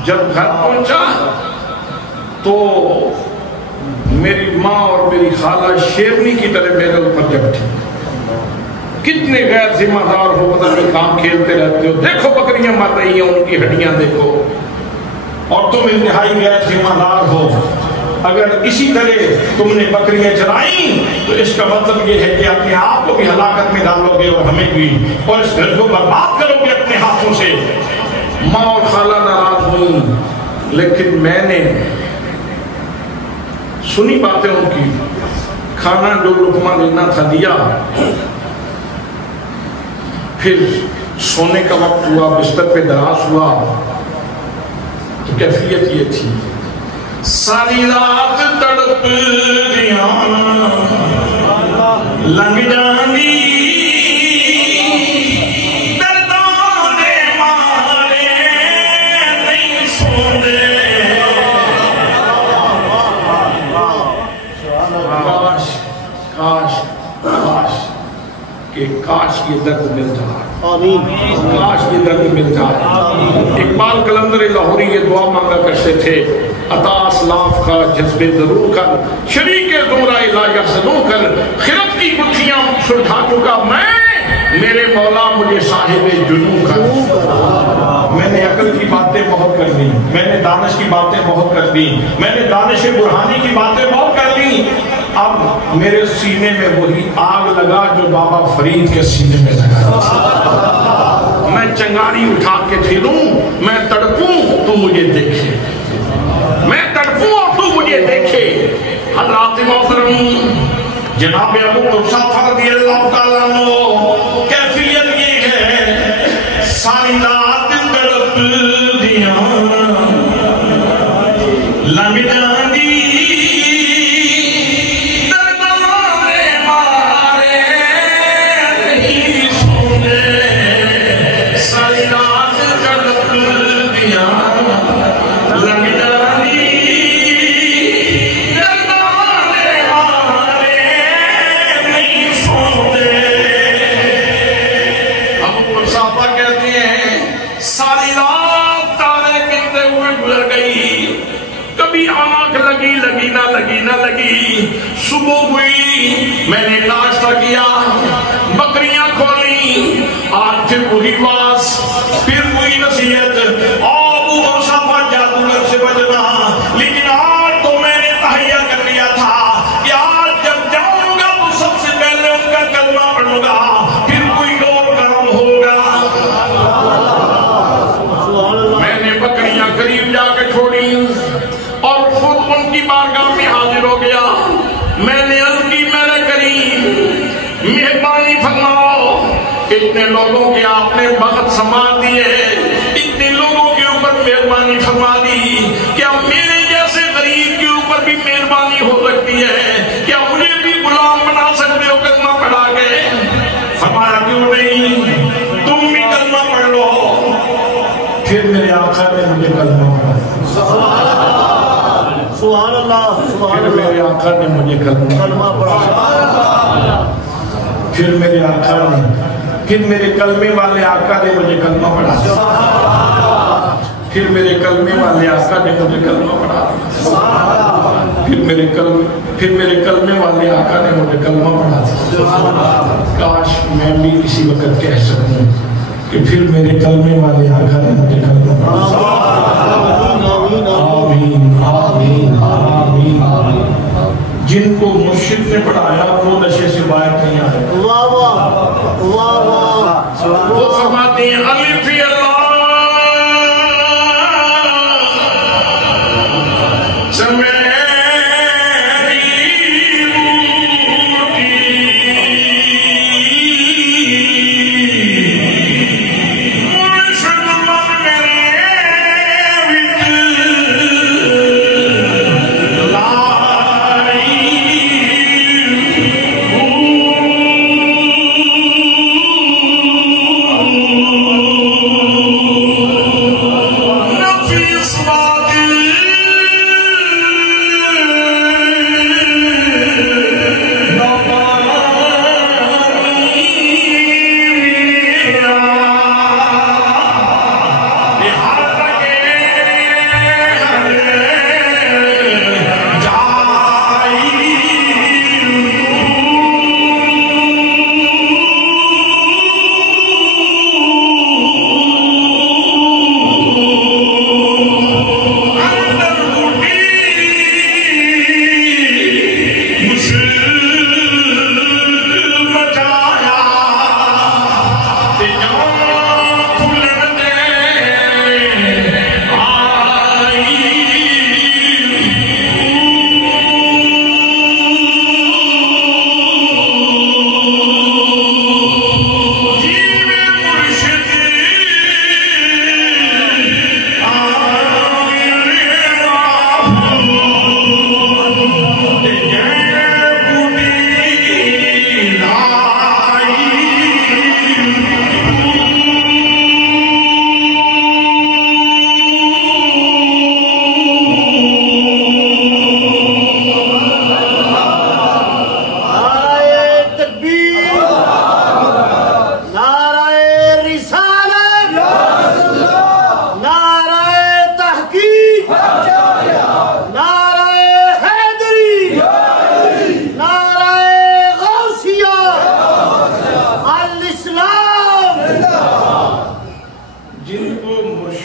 جب گھر پہنچا تو میری ماں اور میری خالہ شیرنی کی طرح میرے اوپر جمٹی. کتنے غیر ذمہ دار ہو پتہ نہیں کام کھیلتے رہتے ہو. دیکھو بکریاں مر رہی ہیں ان کی ہڈیاں دیکھو اور تم انتہائی غیر ذمہ دار ہو. اگر اسی طرح تم نے بکریاں چرائیں تو اس کا مطلب یہ ہے کہ اپنے آپ کو بھی ہلاکت میں ڈالو گے اور ہمیں بھی اور اس گھر کو برباد کرو گے اپنے ہاتھوں سے. ماں اور خالہ ناراض ہوئی لیکن میں نے سنی باتیں ان کی. کھانا جو لقمہ لینا تھا دیا. پھر سونے کا وقت ہوا بستر پہ دراز ہوا تو کیفیت یہ تھی ساری رات تڑپ دیا لنگ جانی دردانے مارے نہیں سونے کاش کاش کاش کہ کاش یہ درد مل جائے کاش یہ درد مل جائے اقبال قلندر لاہوری یہ دعا مانگا کرتے تھے عطا اسلاف کا جذبے ضرور کر شریک زمرہ لا یحزنوں کر خرد کی گتھیاں سلجھا چکا میرے مولا مجھے صاحب جنوں کر میں نے عقل کی باتیں بہت کر لی میں نے دانش کی باتیں بہت کر لی میں نے دانش برہانی کی باتیں بہت کر لی اب میرے سینے میں وہی آگ لگا جو بابا فرید کے سینے میں لگا میں چنگاری اٹھا کے پھروں میں تڑپوں تو مجھے دیکھے میں تڑپوں اور تو مجھے دیکھے حضرات محترم جناب ابو قرصہ رضی اللہ تعالیٰ عنہ کیفیت یہ ہے ساری رات تڑپ دیا لنگ جانی صبح ہوئی میں نے ناشتہ کیا بکریاں کھولی آج پھر وہی واس پھر وہی نصیحت ابو قرصہ جادوگر سے بچنا لیکن آج تو میں نے تہیہ کر لیا تھا کہ آج جب جاؤں گا تو سب سے پہلے ان کا کلمہ پڑھوں گا پھر کوئی اور کام ہوگا میں نے بکریاں قریب جا کے چھوڑی اور خود ان کی بارگاہ میں حاضر ہو گیا میں نے عرض کی میرے کریم مہربانی فرماؤ اتنے لوگوں کے آپ نے بخت سنبھال دیے اتنے لوگوں کے اوپر مہربانی فرما دی کیا میرے جیسے غریب کے اوپر بھی مہربانی ہو سکتی ہے کیا مجھے بھی غلام بنا سکتے ہو کلمہ پڑھا کے فرمایا کیوں نہیں تم بھی کلمہ پڑھ لو پھر میرے آقا نے مجھے کلمہ پڑھا سبحان اللہ پھر میرے آقا نے مجھے کلمہ پڑھا پھر میرے آقا نے پھر میرے کلمے والے آقا نے مجھے کلمہ پڑھا پھر میرے کلمے والے آقا نے مجھے کلمہ پڑھا پھر میرے کلمے والے آقا نے مجھے کلمہ پڑھا کاش میں بھی کسی وقت کہہ سکوں کہ پھر میرے کلمے والے آقا نے مجھے کلمہ پڑھا آمین آمین آمین جن کو مرشد نے پڑھایا وہ نشے سے باہر نہیں آئے واہ واہ واہ واہ وہ فرماتے ہیں الف اللہ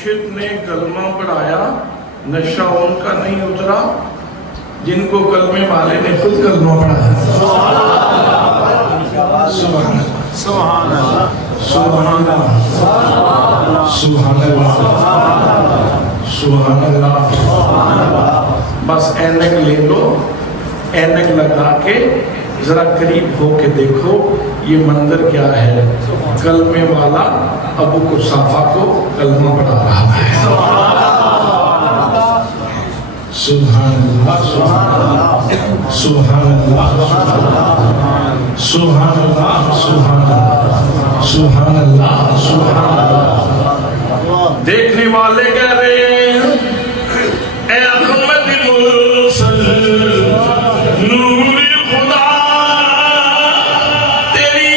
مرشد نے کلمہ پڑھایا، نشہ ان کا نہیں اترا جن کو کلمے والے نے خود کلمہ پڑھایا۔ سبحان اللہ، سبحان اللہ، سبحان اللہ، سبحان اللہ، سبحان اللہ۔ بس اینک لے لو، اینک لگا کے ذرا قریب ہو کے دیکھو یہ منظر کیا ہے۔ کلمے والا ابو قحافہ کو کلمہ پڑھا رہا ہے۔ سبحان اللہ، سبحان اللہ، سبحان اللہ، سبحان اللہ، سبحان اللہ، سبحان اللہ، سبحان اللہ۔ دیکھنے والے کہہ رہے ہیں اے احمد مرسل نور خدا تیری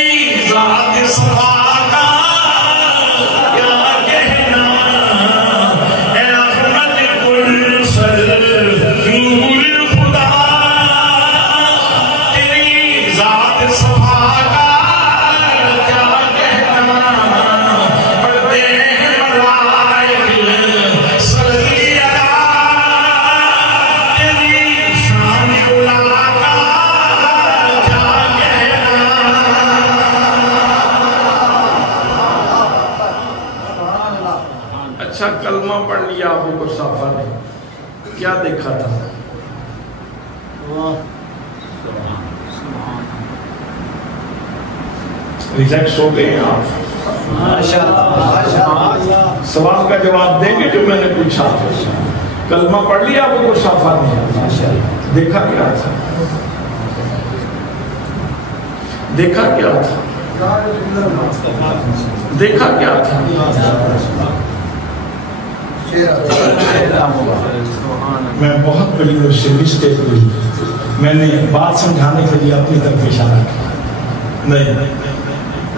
ذات صفا کا کیا کہنا، اے احمد مرسل نور خدا تیری ذات صفا کا کیا کہنا، پڑھتے ہیں ملائک صلی اللہ تیری شان علا کا کیا کہنا۔ اچھا کلمہ پڑھ لیا ابو قحافہ نے، کیا دیکھا تھا؟ ریلیکس ہو گئے آپ؟ سوال کا جواب دیں گے جو میں نے پوچھا؟ کلمہ پڑھ لیا ابو قحافہ نے، دیکھا کیا تھا؟ دیکھا کیا تھا؟ دیکھا کیا تھا؟ میں بہت بڑی مجھ سے مسٹیک ہوئی، میں نے بات سمجھانے کے لیے اپنی طرف اشارہ کیا۔ نہیں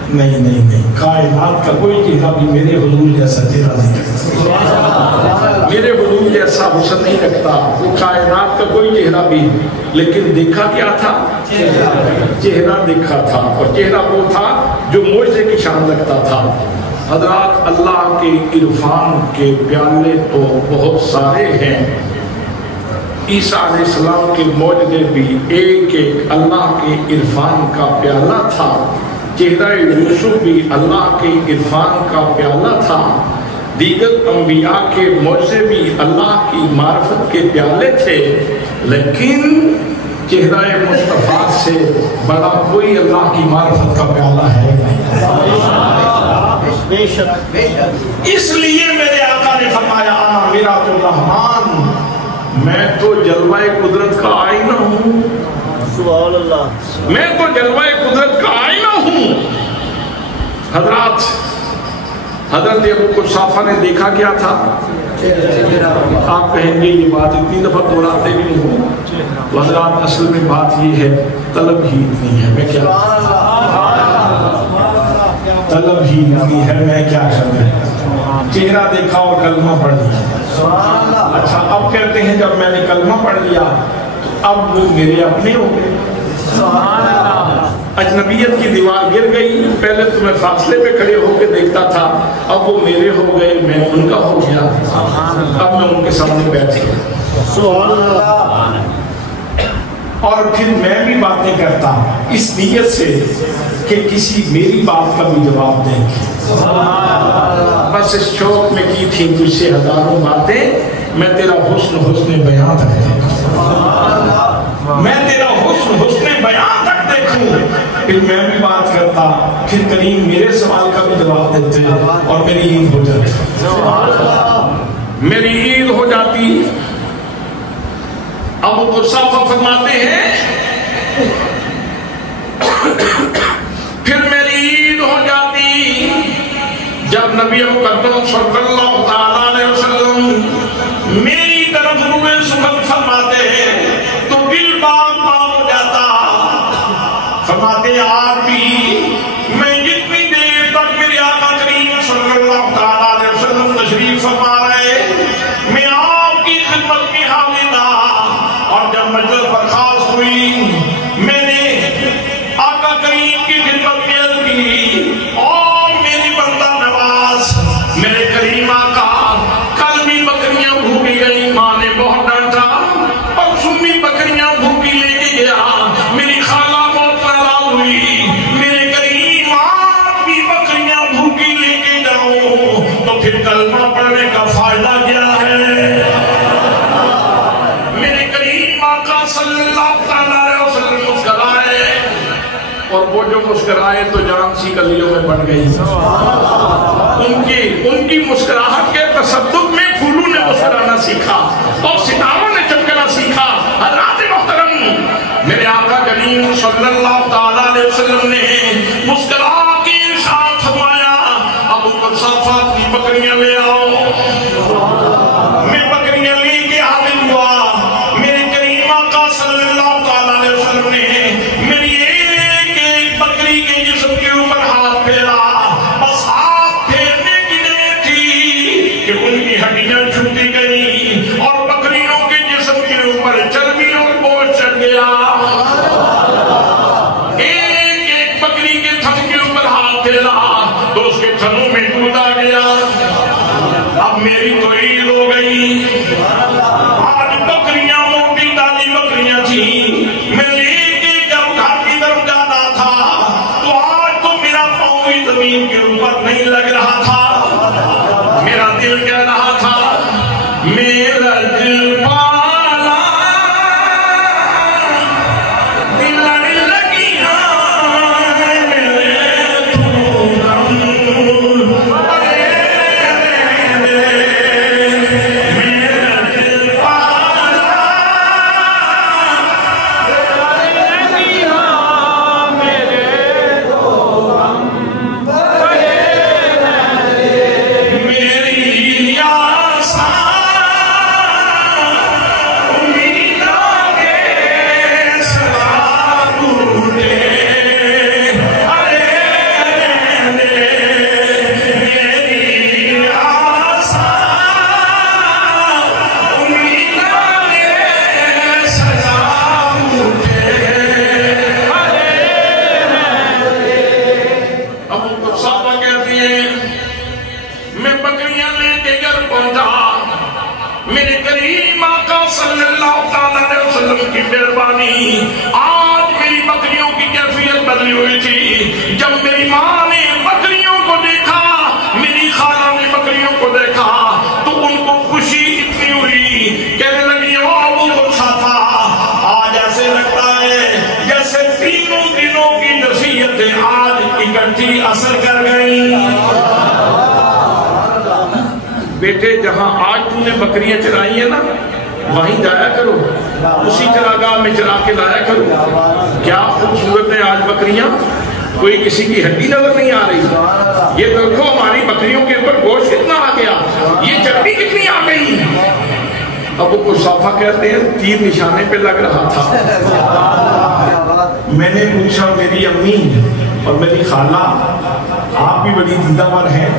نہیں نہیں نہیں، کائنات کا کوئی چہرہ بھی میرے حضور جیسا چہرہ نہیں رکھتا، میرے حضور جیسا حسن نہیں رکھتا وہ کائنات کا کوئی چہرہ بھی۔ لیکن دیکھا کیا تھا؟ چہرہ دیکھا تھا، اور چہرہ وہ تھا جو معجزے کی شان رکھتا تھا۔ حضرات اللہ کے عرفان کے پیالے تو بہت سارے ہیں، عیسیٰ علیہ السلام کے معجزے بھی ایک ایک اللہ کے عرفان کا پیالہ تھا، چہرہ یوسف بھی اللہ کے عرفان کا پیالہ تھا، دیگر انبیاء کے معجزے بھی اللہ کی معرفت کے پیالے تھے، لیکن چہرہ مصطفیٰ سے بڑا کوئی اللہ کی معرفت کا پیالہ ہے نہیں۔ اس لیے میرے آقا نے فرمایا انا میرات الرحمن، میں تو جلوہ قدرت کا آئینہ ہوں، سبحان اللہ، میں تو جلوہ قدرت کا آئینہ ہوں۔ حضرات حضرت ابو قحافہ نے دیکھا کیا تھا؟ آپ کہیں گے یہ بات اتنی دفعہ دوہراتے بھی ہوں، تو حضرات اصل میں بات یہ ہے طلب ہی اتنی ہے، میں کیا طلب ہی اتنی ہے، میں کیا کروں؟ چہرہ دیکھا اور کلمہ پڑھ لیا۔ اچھا اب کہتے ہیں جب میں نے کلمہ پڑھ لیا تو اب وہ میرے اپنے ہو گئے۔ اجنبیت کی دیوار گر گئی، پہلے تو میں فاصلے پہ کھڑے ہو کے دیکھتا تھا، اب وہ میرے ہو گئے، میں ان کا ہو گیا، اب میں ان کے سامنے بیٹھ گیا۔ سبحان اللہ، اور پھر میں بھی باتیں کرتا اس نیت سے کہ کسی میری بات کا بھی جواب دیں گے، بس اس شوق میں کی تھی تجھ سے ہزاروں باتیں، میں تیرا حسن بیان تک دیکھوں، میں تیرا حسن بیان تک دیکھوں، پھر میں بھی بات کرتا، پھر کریم میرے سوال کا بھی جواب دیتے اور میری عید ہو جاتی، میری عید ہو جاتی۔ ابو قحافہ فرماتے ہیں پھر میری عید ہو جاتی جب نبی مقدم صلی اللہ تعالیٰ علیہ وسلم میری طرف روئے سخن فرماتے ہیں تو دل باغ ہو جاتا، فرماتے آپ بھی میں جتنی دیر تک میرے آقا کریم صلی اللہ تعالیٰ علیہ وسلم تشریف فرما رہے میں آپ کی خدمت میں حاضر رہا، اور جب مجلس برخاست ہوئی میں نے آقا کریم کی خدمت میں عرض کی اور میری بندہ نواز میرے کریم آقا پھر کلمہ پڑھنے کا فائدہ کیا ہے؟ میرے کریم آقا صلی اللہ علیہ وسلم مسکرائے، اور وہ جو مسکرائے تو جان سی گلیوں میں بڑھ گئی۔ ان کی مسکراہٹ کے تصدق میں پھولوں نے مسکرانا سیکھا اور ستاروں نے چمکنا سیکھا۔ حضرات محترم، میرے آقا کریم صلی اللہ علیہ وسلم نے مسکرا کے ارشاد فرمایا، ابو قحافہ اپنی بکریاں لے آؤ۔ میں بکریاں لے کے حاضر ہوا۔ میرے کریم آقا صلی اللہ علیہ وسلم نے میری ایک ایک بکری کے جسم کے اوپر ہاتھ پھیرا، بس ہاتھ پھیرنے کی دیر تھی کہ ان کی ہڈیاں چھوٹی گئی اور بکریوں کے جسم کے اوپر چربی اور گوشت چڑھ گیا۔ ایک ایک بکری کے تھن کے اوپر ہاتھ پھیرا تو اس کے تھنوں میں دودھ آ گیا۔ اب میری تو عید ہو گئی۔ آج بکریاں موٹی دالی بکریاں تھیں، میں لے کے جب گھر کی طرف جانا تھا تو آج تو میرا پاؤں ہی زمین کے اوپر نہیں لگ رہا تھا۔ میرا دل کہہ رہا تھا، میرا دل پالا دل لگیاں کی مہربانی۔ آج میری بکریوں کی کیفیت بدلی ہوئی تھی۔ جب میری ماں نے بکریوں کو دیکھا، میری خالہ نے بکریوں کو دیکھا تو ان کو خوشی اتنی ہوئی، کہنے لگی ابو قحافہ آج ایسے لگتا ہے جیسے تینوں دنوں کی نصیحتیں آج اکٹھی اثر کر گئی۔ بیٹے جہاں آج تم نے بکریاں چرائی ہیں نا، وہیں جایا کرو، اسی چراگاہ میں چرا کے لایا کرو۔ کیا خوبصورت ہے آج بکریاں، کوئی کسی کی ہڈی نظر نہیں آ رہی۔ یہ دیکھو ہماری بکریوں کے اوپر گوشت کتنا آ گیا، یہ چربی کتنی آ گئی۔ ابو قحافہ کہتے ہیں تیر نشانے پہ لگ رہا تھا۔ میں نے پوچھا میری امی اور میری خالہ، آپ بھی بڑی دیدہ ور ہیں،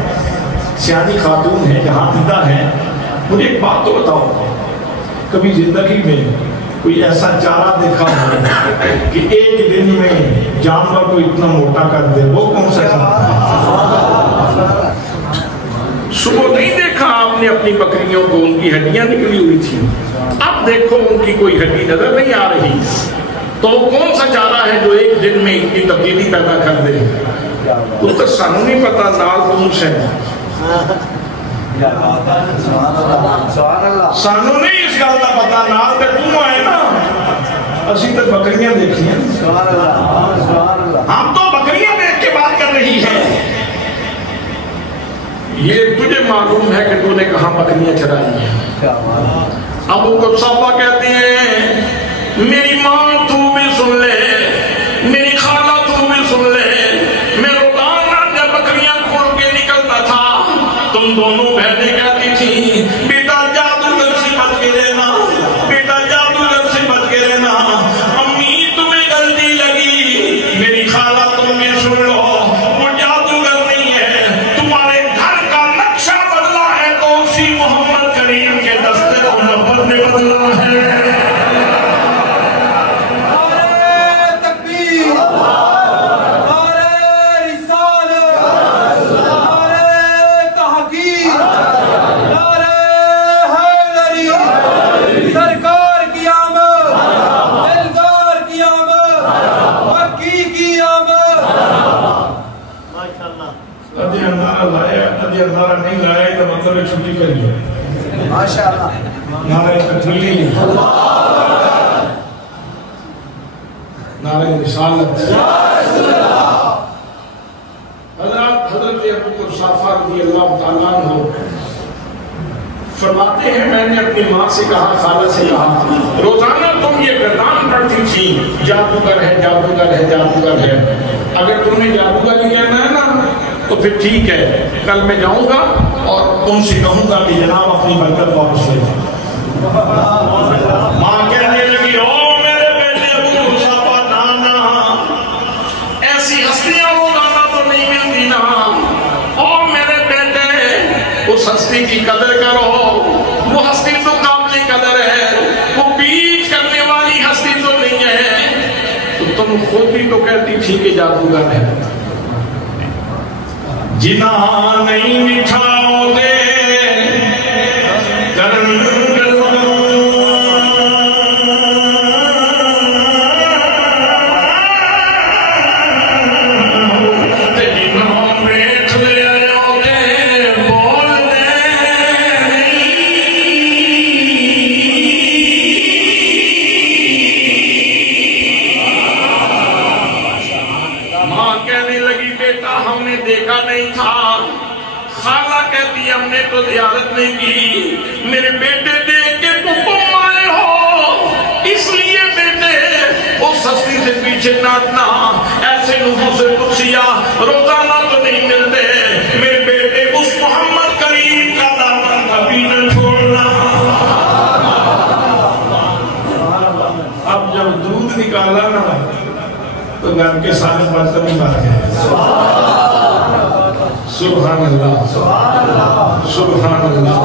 سیانی خاتون ہیں، جہاں دیدہ ہیں، مجھے ایک بات تو بتاؤ، کبھی زندگی میں کوئی ایسا چارہ دیکھا ہو کہ ایک دن میں جانور کو اتنا موٹا کر دے، وہ کون سا چارہ؟ صبح نہیں دیکھا آپ نے اپنی بکریوں کو، ان کی ہڈیاں نکلی ہوئی تھی، اب دیکھو ان کی کوئی ہڈی نظر نہیں آ رہی، تو کون سا چارہ ہے جو ایک دن میں اتنی تبدیلی پیدا کر دے؟ وہ تو سانو نہیں پتا، نال تم سے سانو نہیں اس گل کا پتا، نال تے تم آئے نا، اسی تو بکریاں دیکھی ہیں، ہم تو بکریاں دیکھ کے بات کر رہی ہیں۔ یہ تجھے معلوم ہے کہ تو نے کہاں بکریاں چرائی ہیں؟ ابو قحافہ کہتے ہیں میری ماں تو بھی سن لے، میری خالہ تو بھی سن لے، میں روزانہ جب بکریاں کھول کے نکلتا تھا تم دونوں بہنیں کہتی تھی بیٹا جادوگر سے بچ کے رہنا، بیٹا جادوگر سے بچ کے رہنا۔ امی تمہیں غلطی لگی، میری خالہ تم بھی سن لو، وہ جادوگر نہیں ہے، تمہارے گھر کا نقشہ بدلا ہے تو اسی محمد کریم کے دستے و نفر نے بدلا ہے۔ جی ہمارا نہیں لائے تو مطلب چھٹی کریے ماشاءاللہ نعرہ تکمیلی نہیں نعرہ رسالت حضرت ابو قحافہ رضی اللہ تعالیٰ عنہ فرماتے ہیں میں نے اپنی ماں سے کہا خالہ سے کہا روزانہ تم یہ گردان پڑھتی تھی جادوگر ہے جادوگر ہے جادوگر ہے اگر تمہیں جادوگر ہی کہنا ہے نا تو پھر ٹھیک ہے کل میں جاؤں گا اور ان سے کہوں گا کہ جناب اپنی برکت واپس لے جاؤ ماں کہنے لگی او میرے بیٹے ابو قحافہ نانا ایسی ہستیاں روزانہ تو نہیں ملتی نا او میرے بیٹے اس ہستی کی قدر کرو وہ ہستی تو قابل قدر ہے وہ بیچ کرنے والی ہستی تو نہیں ہے تو تم خود بھی تو کہتی تھی کہ جادوگر ہے جنا نہیں مٹھاؤ دے تو زیارت نہیں کی میرے بیٹے دیکھ کے تو تم آئے ہو اس لیے بیٹے اس ہستی سے پیچھے ناٹنا ایسے لوگوں سے پوچھیا روزانہ تو نہیں ملتے میرے بیٹے اس محمد کریم کا دامن کبھی نہ چھوڑنا اب جب دودھ نکالا نا تو گھر کے سارے برتن ہی مر گئے سبحان اللہ سبحان اللہ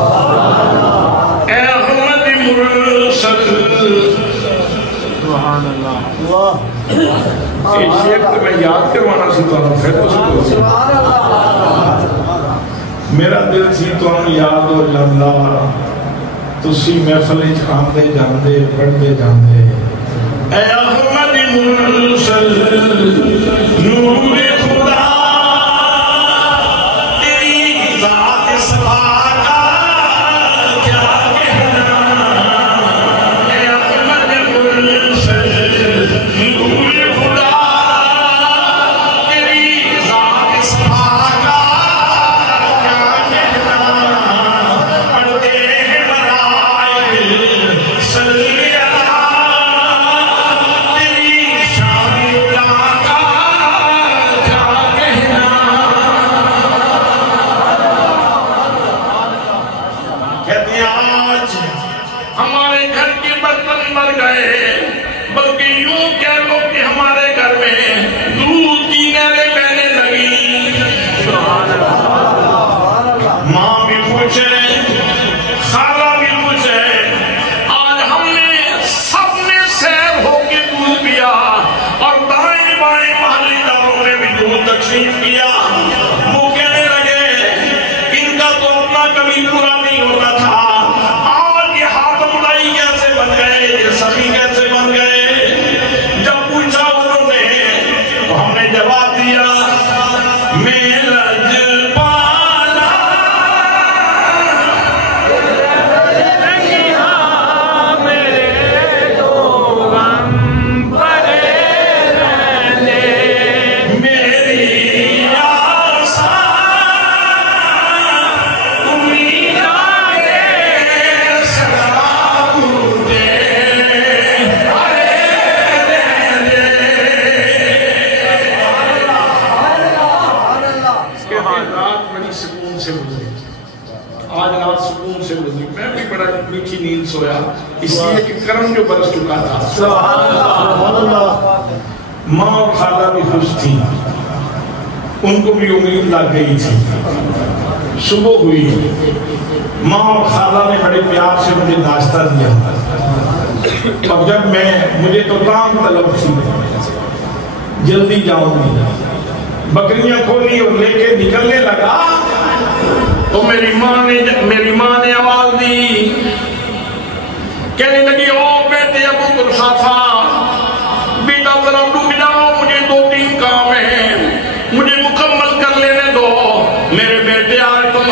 اے احمد مرسل سبحان اللہ یہ شیخ تو میں یاد کروانا سکتا ہوں پھر تو سبحان اللہ میرا دل تھی تو ہم یاد ہو جاندہ تسی محفل آمدے جاندے پڑھتے جاندے اے احمد مرسل نور خدا اس لیے کہ کرم جو برس چکا تھا ماں اور خالہ بھی خوش تھی ان کو بھی امید لگ گئی تھی صبح ہوئی ماں اور خالہ نے بڑے پیار سے مجھے ناشتہ دیا اب جب مجھے تو کام طلب تھی جلدی جاؤں گی بکریاں کھولی اور لے کے نکلنے لگا تو میری ماں نے آواز دی کہنے لگی او بیٹے ابو قحافہ بیٹا ذرا رک جاؤ مجھے 2-3 کام ہیں مجھے مکمل کر لینے دو میرے بیٹے آج تم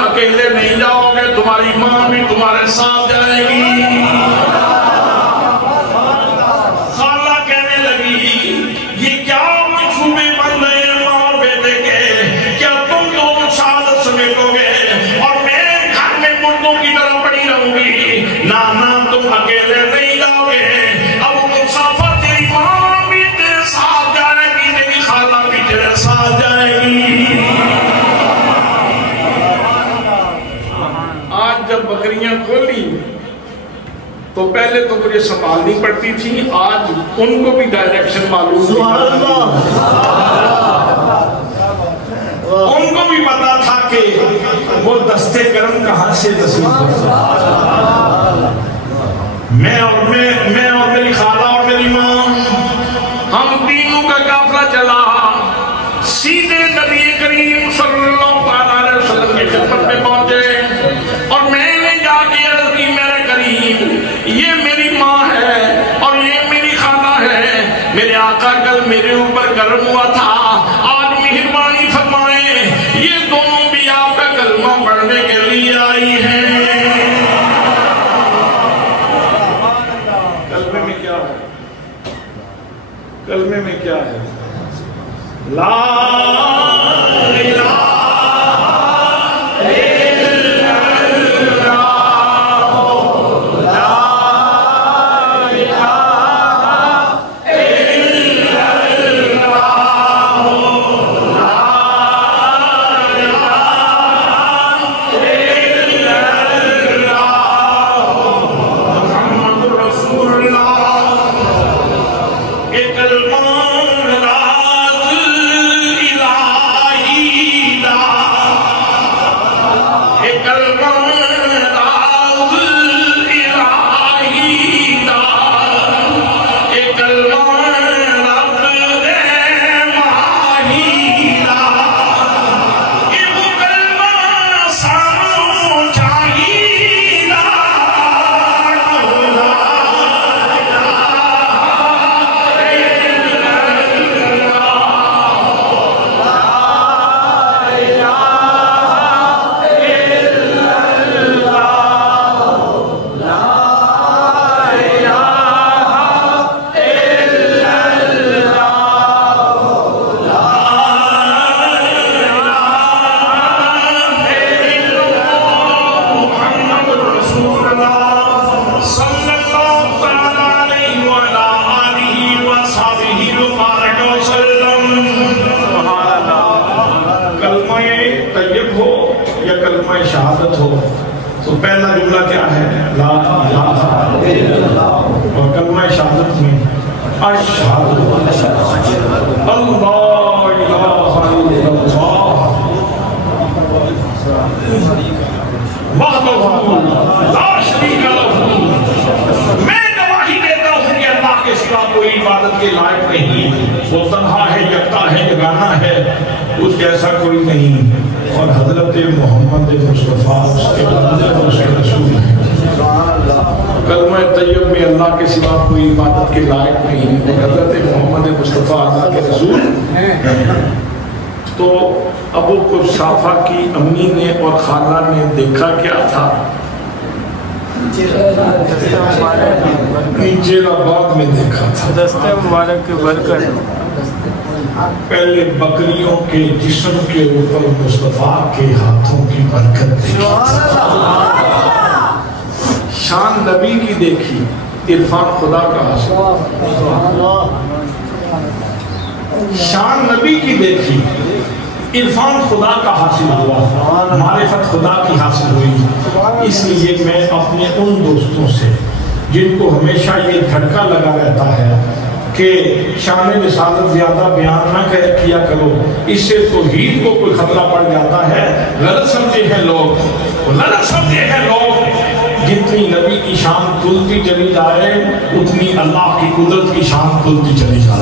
جاؤ گے تمہاری ماں بھی تمہارے ساتھ جائے گی. خالہ کہنے لگی یہ کیا منصوبے بن رہے ہیں ماں اور بیٹے کے؟ کیا تم دونوں شہادت سمیٹو گے اور میں گھر میں مردوں کی طرح پڑی رہوں گی؟ نہ تم اکیلے نہیں جاؤ گے. اب مسافر تیری ماں بھی تیرے ساتھ جائے گی، تیری خالہ بھی تیرے ساتھ جائے گی. آج جب بکریاں کھولی تو پہلے تو مجھے سنبھالنی پڑتی تھی، آج ان کو بھی ڈائریکشن معلوم ان کو بھی پتا تھا کہ وہ دستے کرم کہاں سے نصیب ہوتا. میں اور میری خالہ اور میری ماں ہم تینوں کا قافلہ چلا سیدھے نبی کریم صلی اللہ علیہ وسلم کی خدمت میں پہنچے اور میں نے جا کے عرض کی میرے کریم یہ میری ماں ہے اور یہ میری خالہ ہے. میرے آقا کل میرے اوپر کرم ہوا تھا، آج مہربانی فرمائیں یہ دونوں بھی آپ کا کلمہ پڑھنے کے لیے آئی ہیں. کلمے میں کیا ہے؟ کلمے میں کیا ہے؟ لا الہ شہادت ہو تو پہلا جملہ کیا ہے؟ لا الہ الا اللہ. اور کلمہ شہادت میں اشہد اللہ الہ الا اللہ وحدہ لا شریک لہ. میں گواہی دیتا ہوں کہ اللہ کے سوا کوئی عبادت کے لائق نہیں، وہ تنہا ہے، یکتا ہے، یگانہ ہے، اس جیسا کوئی نہیں. اور حضرت محمد مصطفیٰ اس کے بندے اور اس کے رسول ہیں. کلمہ طیب میں اللہ کے سوا کوئی عبادت کے لائق نہیں، حضرت محمد مصطفیٰ اللہ کے رسول ہیں. تو ابو قحافہ کی امی نے اور خالہ نے دیکھا کیا تھا؟ نیچے بعد میں دیکھا تھا دستے مبارک کے برکت. پہلے بکریوں کے جسم کے اوپر مصطفیٰ کے ہاتھوں کی برکت دیکھی، شان نبی کی دیکھی، عرفان خدا کا حاصل. شان نبی کی دیکھی، عرفان خدا کا حاصل ہوا، معرفت خدا کی حاصل ہوئی. اس لیے میں اپنے ان دوستوں سے جن کو ہمیشہ یہ دھڑکا لگا رہتا ہے کہ شان رسالت زیادہ بیان نہ کیا کرو، اس سے توحید کو کوئی خطرہ پڑ جاتا ہے، غلط سمجھے ہیں لوگ. جتنی نبی کی شان کھلتی چلی جائے اتنی اللہ کی قدرت کی شان کھلتی چلی جائے.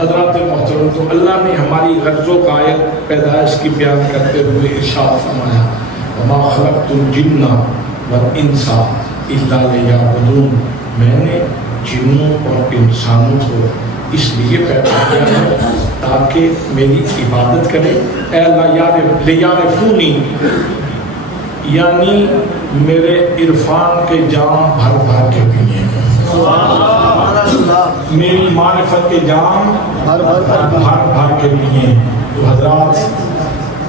حضرات محترم، تو اللہ نے ہماری غرض و قایت پیدائش کی بیان کرتے ہوئے ارشاد فرمایا وَمَا خَلَقْتُ الْجِنَّ وَالْإِنسَ إِلَّا لِيَعْبُدُونَ. میں نے جنوں اور انسانوں کو اس لیے پیدا کیا ہے تاکہ میری عبادت کرے. اے اللہ لیعرفونی، یعنی میرے عرفان کے جام بھر بھر کے پیئے، میری معرفت کے جام بھر بھر کے پیئے. تو حضرات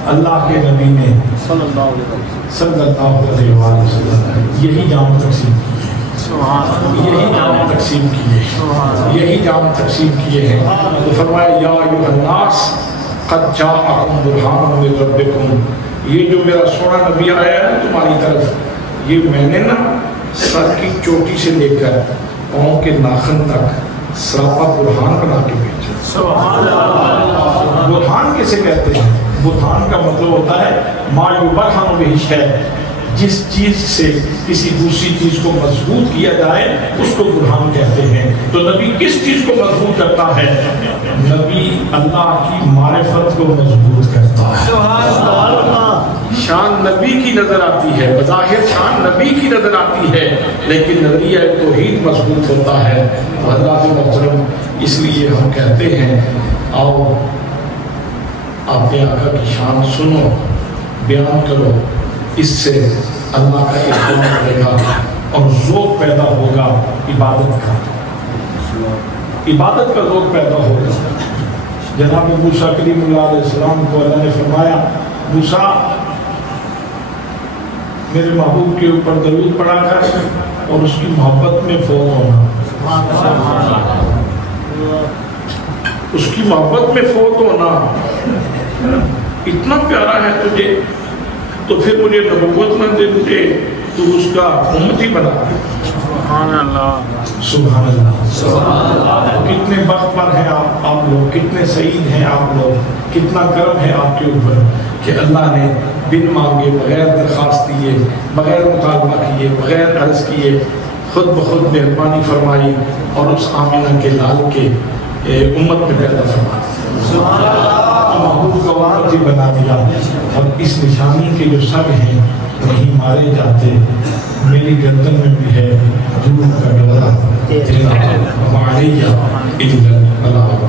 اللہ کے نبی نے صلی اللہ علیہ وسلم یہی جام تقسیم کیے، یہی جام تقسیم کیے، یہی جام تقسیم کیے ہیں. تو فرمایا یا ایھا الناس قد جاءکم برہان من ربکم، یہ جو میرا سونا نبی آیا ہے تمہاری طرف، یہ میں نے نا سر کی چوٹی سے لے کر پاؤں کے ناخن تک سراپا برہان بنا کے بھیجا. برہان کسے کہتے ہیں؟ برہان کا مطلب ہوتا ہے ما یبرہن بہ الشیء، جس چیز سے کسی دوسری چیز کو مضبوط کیا جائے اس کو برہان کہتے ہیں. تو نبی کس چیز کو مضبوط کرتا ہے؟ نبی اللہ کی معرفت کو مضبوط کرتا ہے. شان نبی کی نظر آتی ہے، بظاہر شان نبی کی نظر آتی ہے، لیکن نظریہ توحید مضبوط ہوتا ہے. حضرات محترم، اس لیے ہم کہتے ہیں آؤ اپنے آقا کی شان سنو، بیان کرو، اس سے اللہ کا اکرام بڑھے گا اور ذوق پیدا ہوگا عبادت کا، عبادت کا ذوق پیدا ہوگا. جناب موسیٰ کلیم اللہ علیہ السلام کو اللہ نے فرمایا موسیٰ میرے محبوب کے اوپر درود پڑھا کر اور اس کی محبت میں فوت ہونا، اس کی محبت میں فوت ہونا اتنا پیارا ہے تجھے، تو پھر مجھے نبوت نہ دے، مجھے تو اس کا امتی بنا. سبحان اللہ، سبحان اللہ، سبحان اللہ. کتنے وقت پر ہیں آپ لوگ، کتنے سعید ہیں آپ لوگ، کتنا کرم ہے آپ کے اوپر کہ اللہ نے بن مانگے، بغیر درخواست دیے، بغیر مطالبہ کیے، بغیر عرض کیے، خود بخود مہربانی فرمائی اور اس آمنہ کے لال کے امت میں پیدا فرمائی، محبوب کا امتی بنا دیا. اور اس نشانی کے جو سب ہیں وہیں مارے جاتے. میری گردن میں بھی ہے دور کا ڈورا تیرا، وعلیہ الا البلاغ.